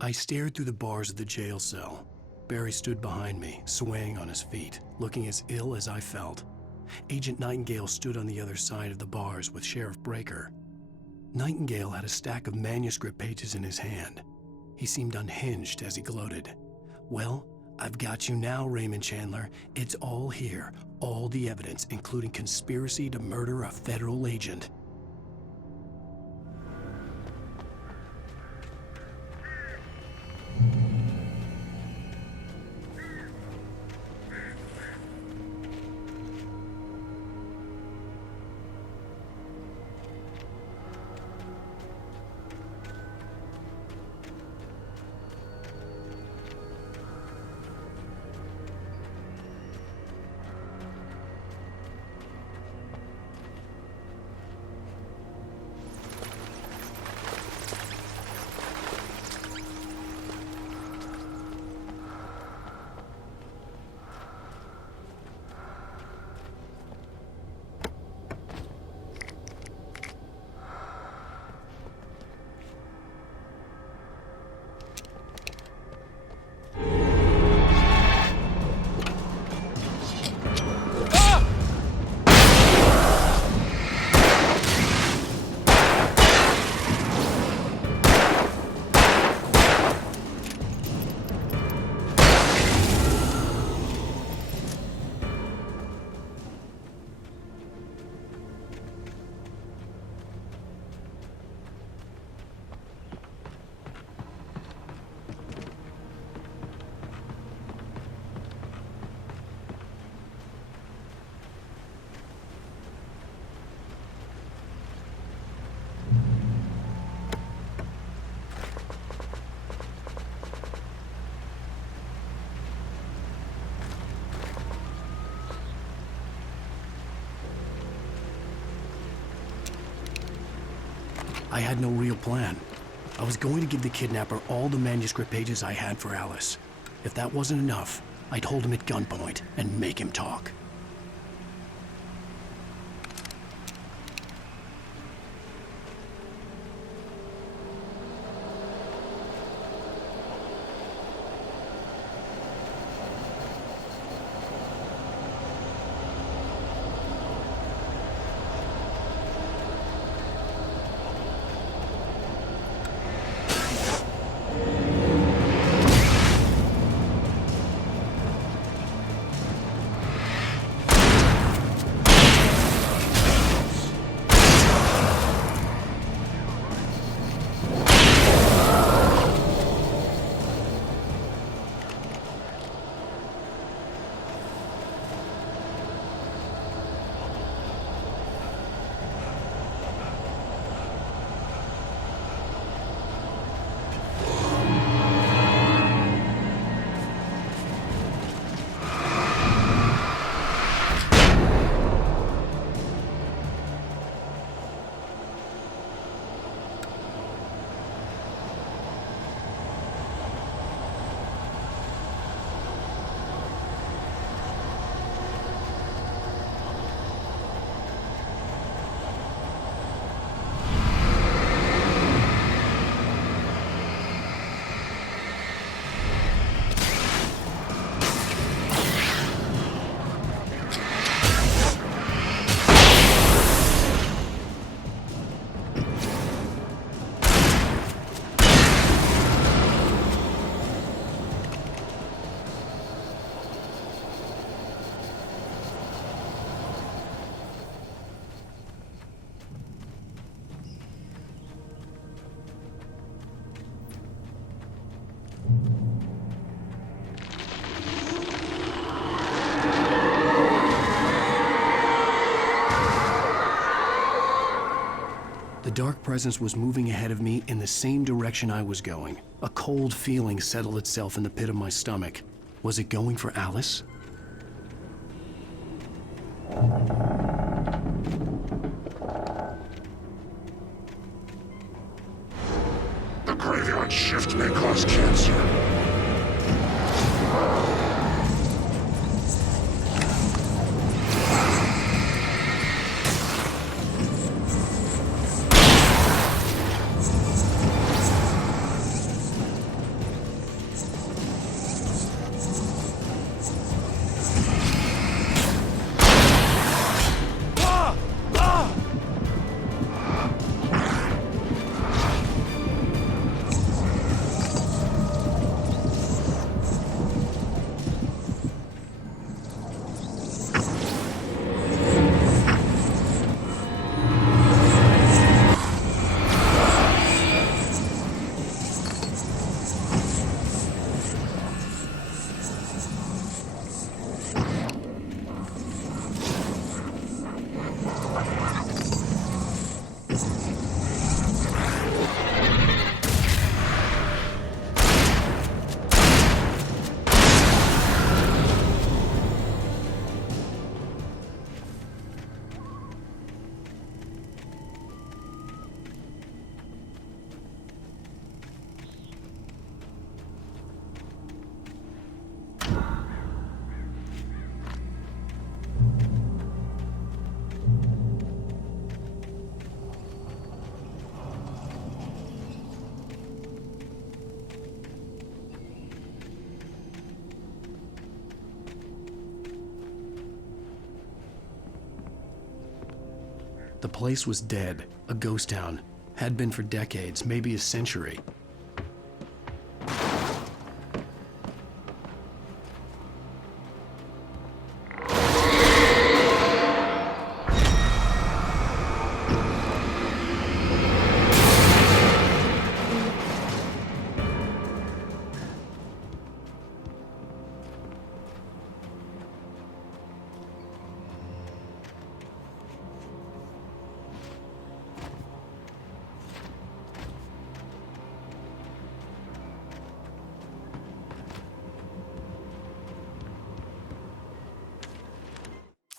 I stared through the bars of the jail cell. Barry stood behind me, swaying on his feet, looking as ill as I felt. Agent Nightingale stood on the other side of the bars with Sheriff Breaker. Nightingale had a stack of manuscript pages in his hand. He seemed unhinged as he gloated. "Well, I've got you now, Raymond Chandler. It's all here, all the evidence, including conspiracy to murder a federal agent." I had no real plan. I was going to give the kidnapper all the manuscript pages I had for Alice. If that wasn't enough, I'd hold him at gunpoint and make him talk. dark presence was moving ahead of me in the same direction I was going. A cold feeling settled itself in the pit of my stomach. Was it going for Alice? The graveyard shift may cause cancer. The place was dead, a ghost town. Had been for decades, maybe a century.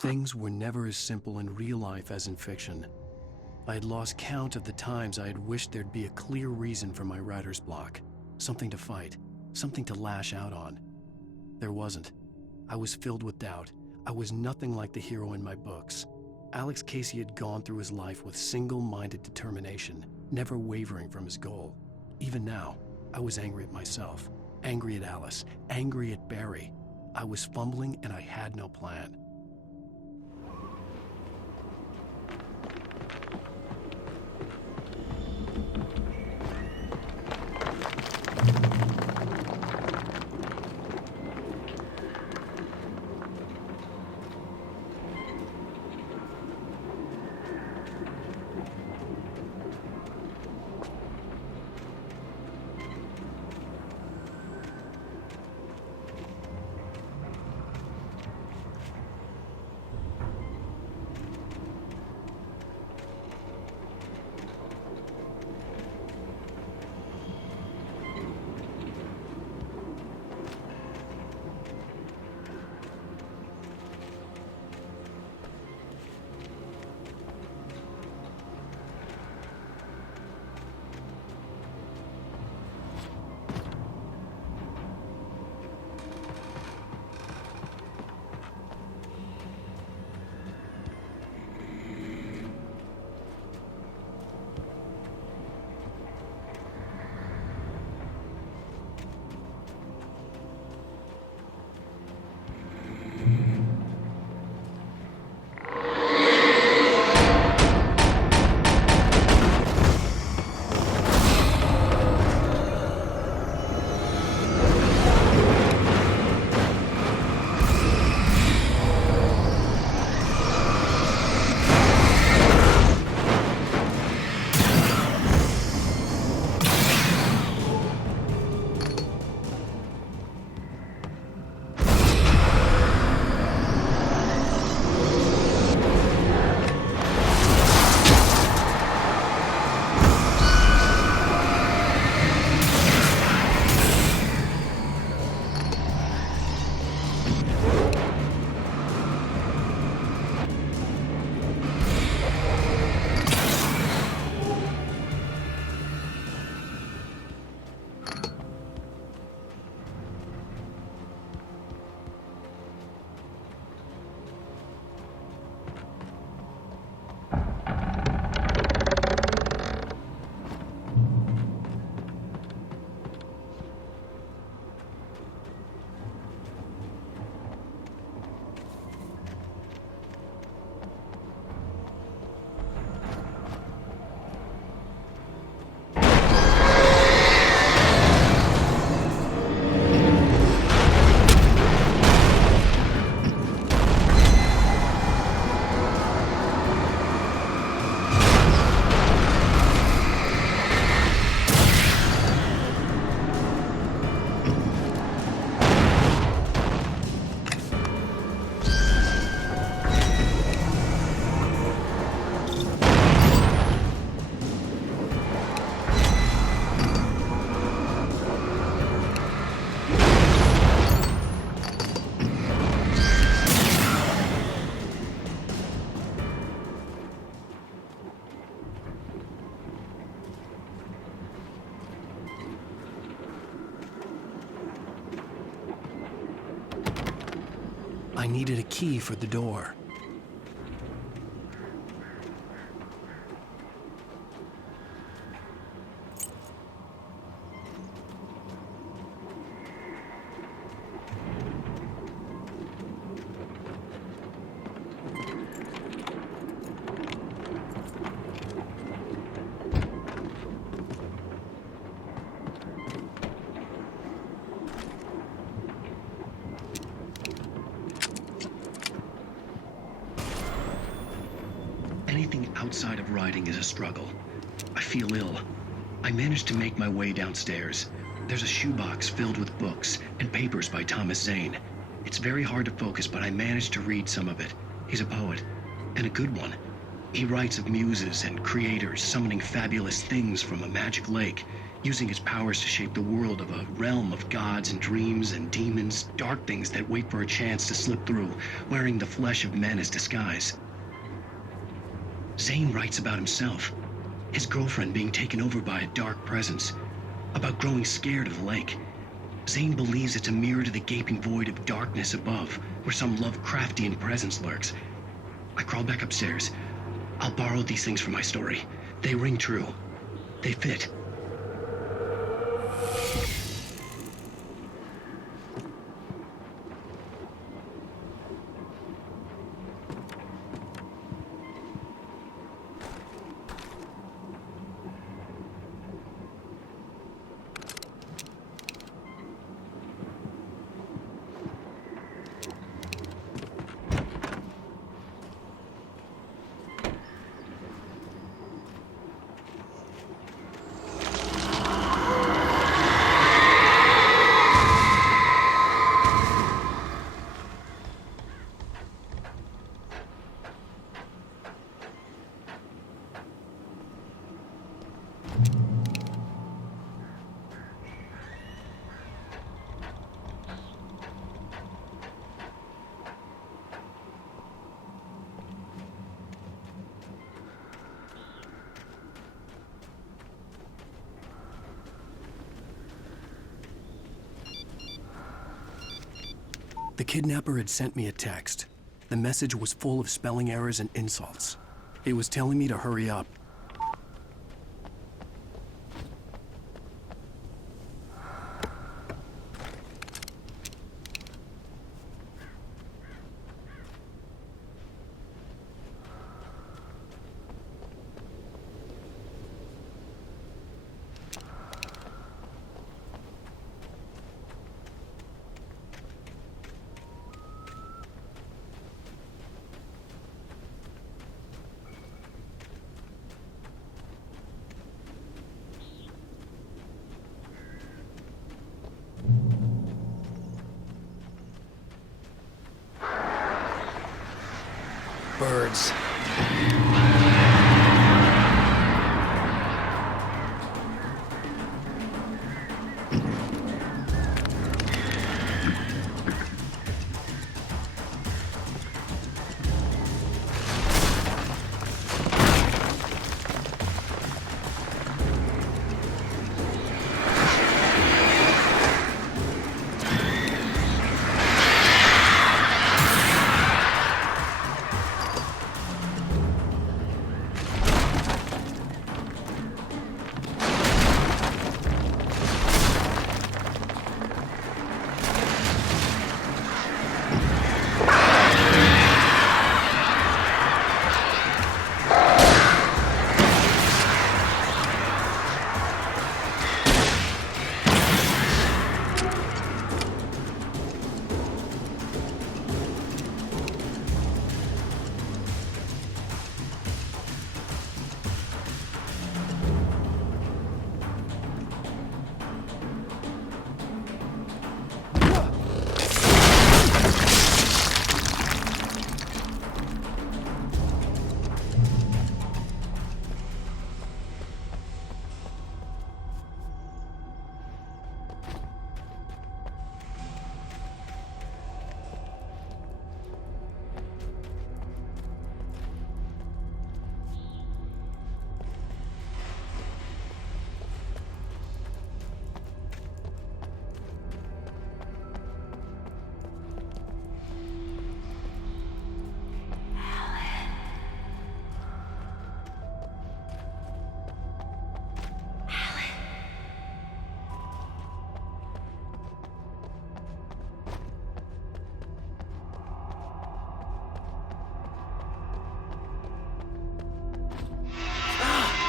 Things were never as simple in real life as in fiction. I had lost count of the times I had wished there'd be a clear reason for my writer's block. Something to fight, something to lash out on. There wasn't. I was filled with doubt. I was nothing like the hero in my books. Alex Casey had gone through his life with single-minded determination, never wavering from his goal. Even now, I was angry at myself, angry at Alice, angry at Barry. I was fumbling and I had no plan. I needed a key for the door. Anything outside of writing is a struggle. I feel ill. I managed to make my way downstairs. There's a shoebox filled with books and papers by Thomas Zane. It's very hard to focus, but I managed to read some of it. He's a poet, and a good one. He writes of muses and creators summoning fabulous things from a magic lake, using his powers to shape the world of a realm of gods and dreams and demons, dark things that wait for a chance to slip through, wearing the flesh of men as disguise. Zane writes about himself, his girlfriend being taken over by a dark presence, about growing scared of the lake. Zane believes it's a mirror to the gaping void of darkness above, where some Lovecraftian presence lurks. I crawl back upstairs. I'll borrow these things for my story. They ring true. They fit. The kidnapper had sent me a text. The message was full of spelling errors and insults. It was telling me to hurry up. Birds.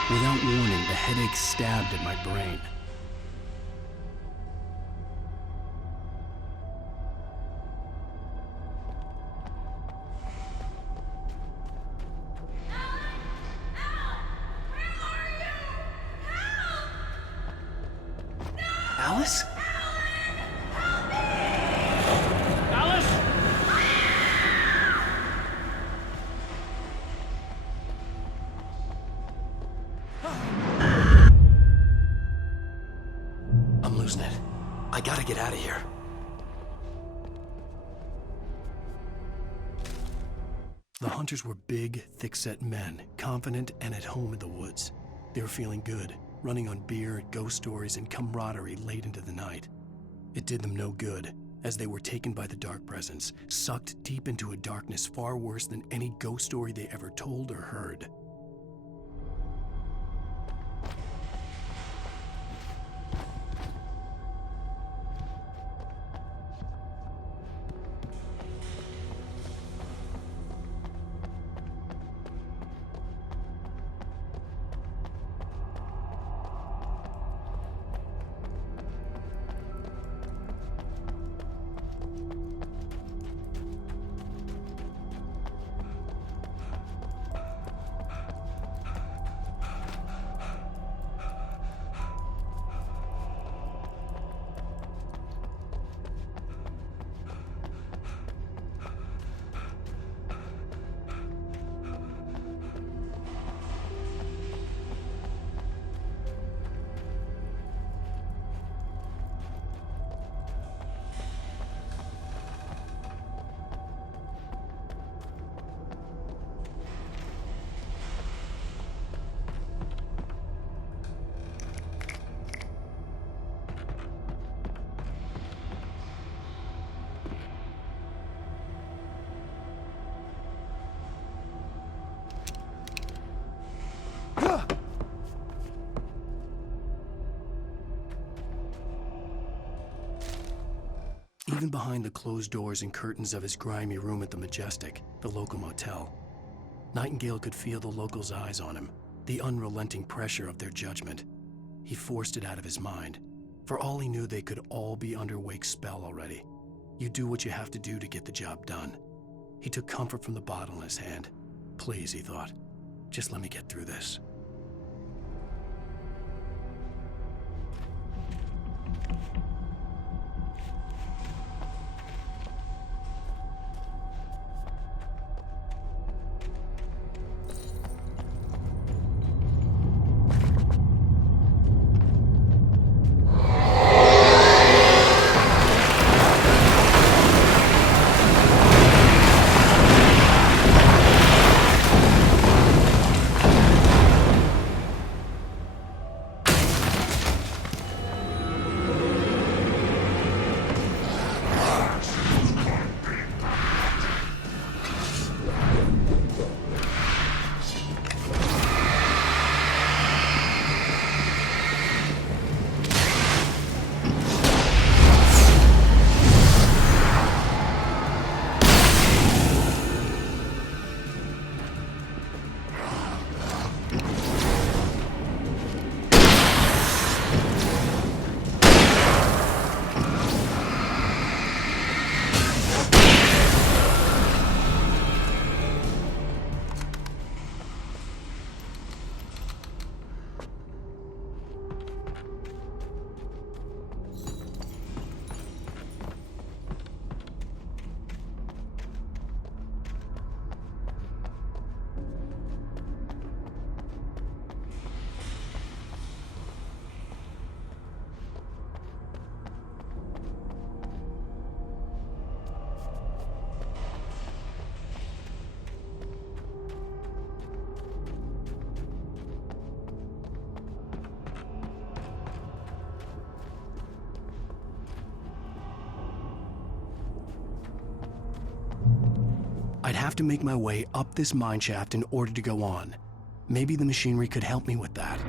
Without warning, the headache stabbed at my brain. Alice? Alice? I'm losing it. I gotta get out of here. The hunters were big, thick-set men, confident and at home in the woods. They were feeling good, running on beer, ghost stories, and camaraderie late into the night. It did them no good, as they were taken by the dark presence, sucked deep into a darkness far worse than any ghost story they ever told or heard. Even behind the closed doors and curtains of his grimy room at the Majestic, the local motel, Nightingale could feel the locals' eyes on him, the unrelenting pressure of their judgment. He forced it out of his mind. For all he knew, they could all be under Wake's spell already. You do what you have to do to get the job done. He took comfort from the bottle in his hand. Please, he thought, just let me get through this. I'd have to make my way up this mine shaft in order to go on. Maybe the machinery could help me with that.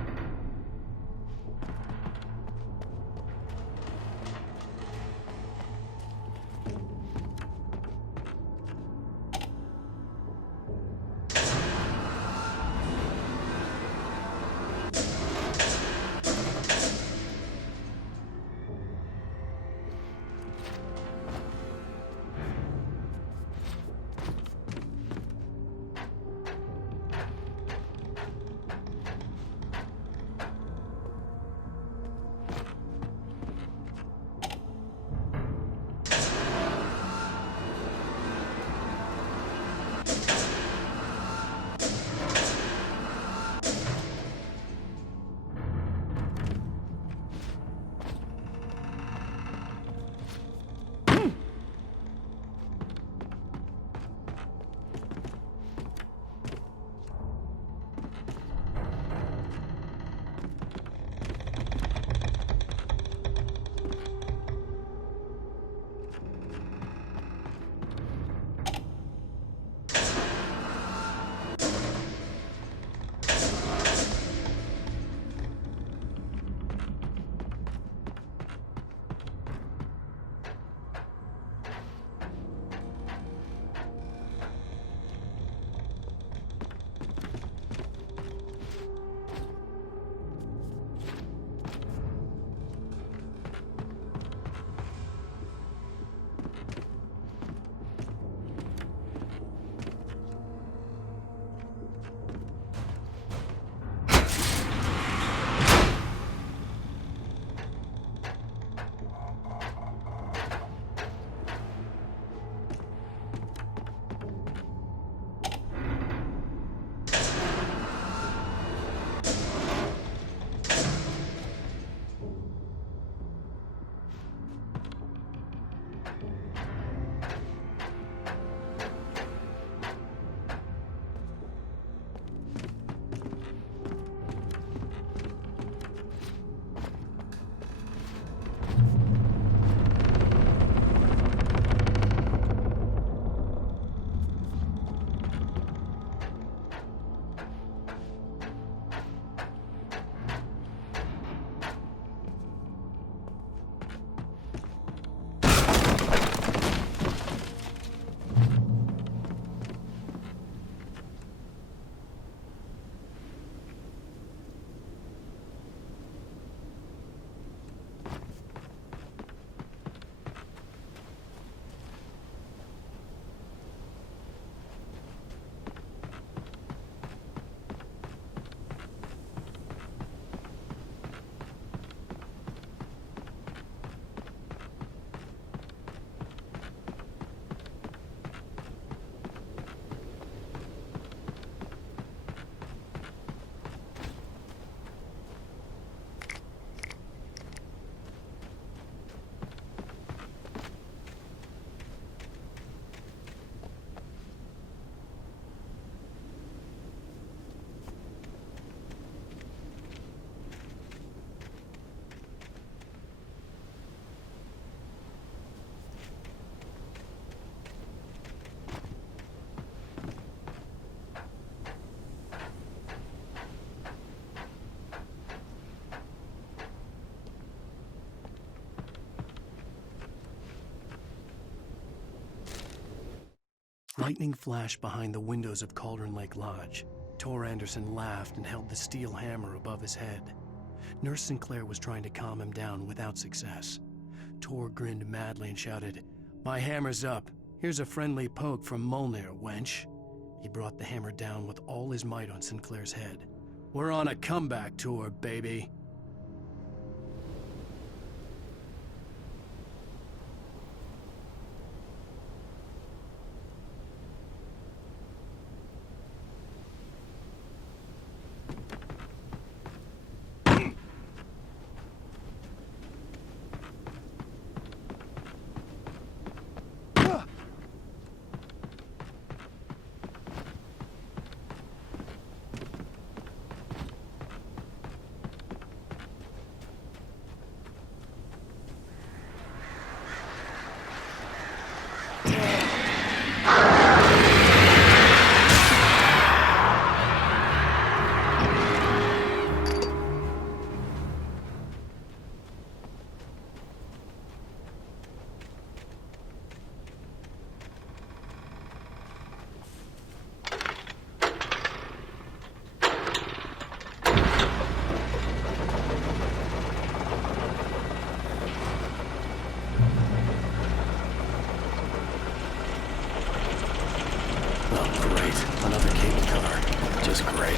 Lightning flashed behind the windows of Cauldron Lake Lodge. Tor Anderson laughed and held the steel hammer above his head. Nurse Sinclair was trying to calm him down without success. Tor grinned madly and shouted, "My hammer's up. Here's a friendly poke from Molnir, wench." He brought the hammer down with all his might on Sinclair's head. "We're on a comeback tour, baby." Another cable car. Just great.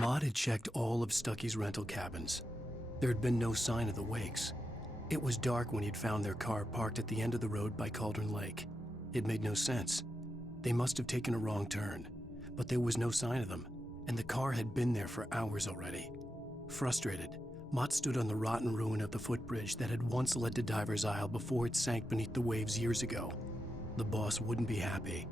Maud had checked all of Stucky's rental cabins. There had been no sign of the Wakes. It was dark when he'd found their car parked at the end of the road by Cauldron Lake. It made no sense. They must have taken a wrong turn, but there was no sign of them, and the car had been there for hours already. Frustrated, Mott stood on the rotten ruin of the footbridge that had once led to Diver's Isle before it sank beneath the waves years ago. The boss wouldn't be happy.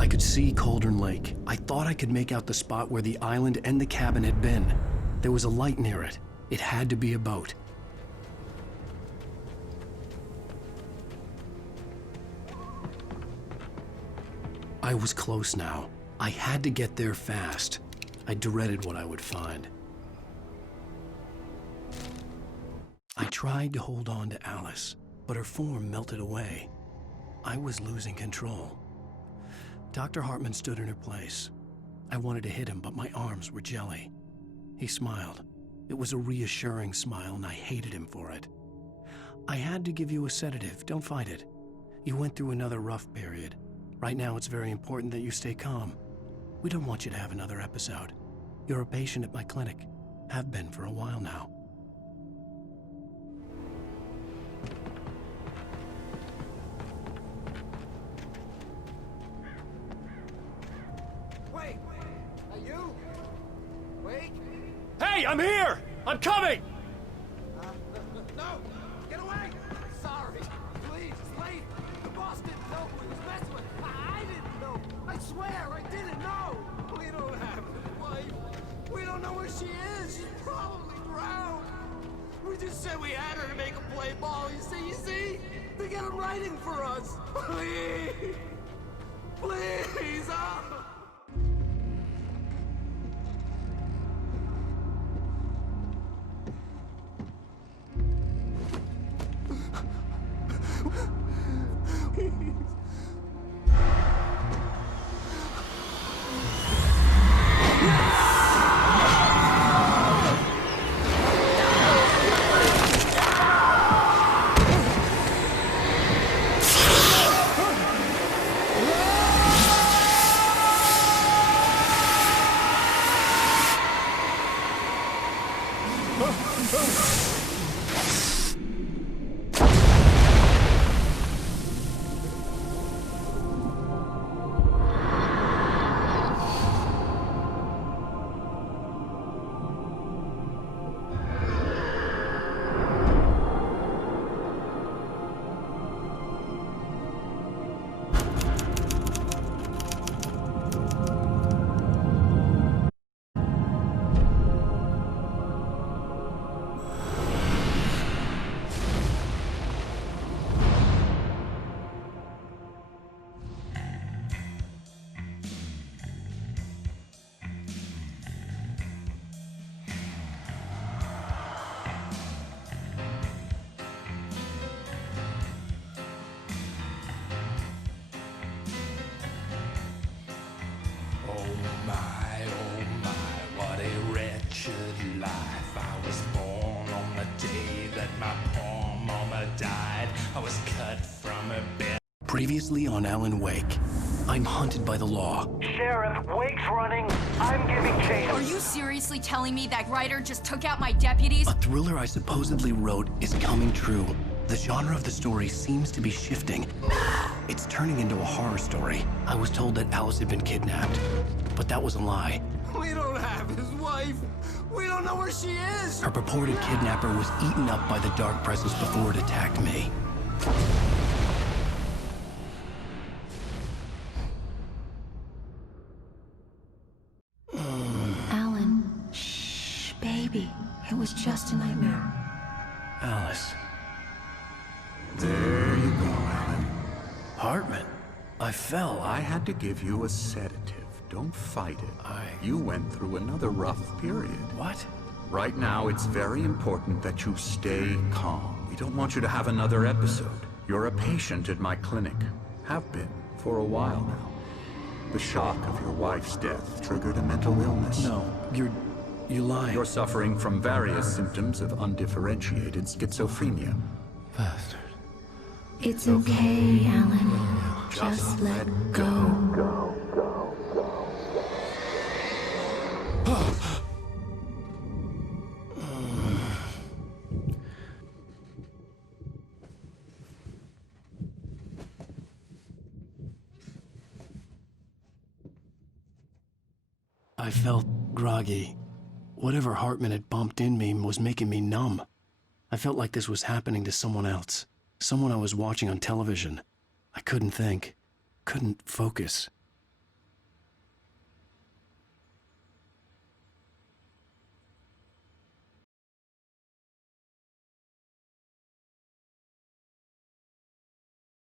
I could see Cauldron Lake. I thought I could make out the spot where the island and the cabin had been. There was a light near it. It had to be a boat. I was close now. I had to get there fast. I dreaded what I would find. I tried to hold on to Alice, but her form melted away. I was losing control. Dr. Hartman stood in her place. I wanted to hit him, but my arms were jelly. He smiled. It was a reassuring smile, and I hated him for it. I had to give you a sedative. Don't fight it. You went through another rough period. Right now, it's very important that you stay calm. We don't want you to have another episode. You're a patient at my clinic. Have been for a while now. Wait! Are you? Wait! Hey, I'm here! I'm coming! No! Get away! Sorry. Please, wait! The boss didn't know who he was messing with. I didn't know. I swear, I didn't know. We don't have his wife. We don't know where she is. She's probably drowned. We just said we had her to make a play ball. You see? They got him writing for us. Please! Please! Oh my, what a wretched life. I was born on the day that my poor mama died. I was cut from her bed. Previously on Alan Wake, I'm hunted by the law. Sheriff, Wake's running. I'm giving chase. Are you seriously telling me that writer just took out my deputies? A thriller I supposedly wrote is coming true. The genre of the story seems to be shifting. It's turning into a horror story. I was told that Alice had been kidnapped, but that was a lie. We don't have his wife. We don't know where she is. Her purported kidnapper was eaten up by the dark presence before it attacked me. Alan, shh, baby. It was just a nightmare. Alice. There you go, Alan. Hartman, I fell. I had to give you a sedative. Don't fight it. You went through another rough period. What? Right now, it's very important that you stay calm. We don't want you to have another episode. You're a patient at my clinic. Have been for a while now. The shock of your wife's death triggered a mental illness. No, you lie. You're suffering from various symptoms of undifferentiated schizophrenia. Bastard. It's okay, Alan. Just let go. I felt groggy. Whatever Hartman had bumped in me was making me numb. I felt like this was happening to someone else. Someone I was watching on television. I couldn't think. Couldn't focus.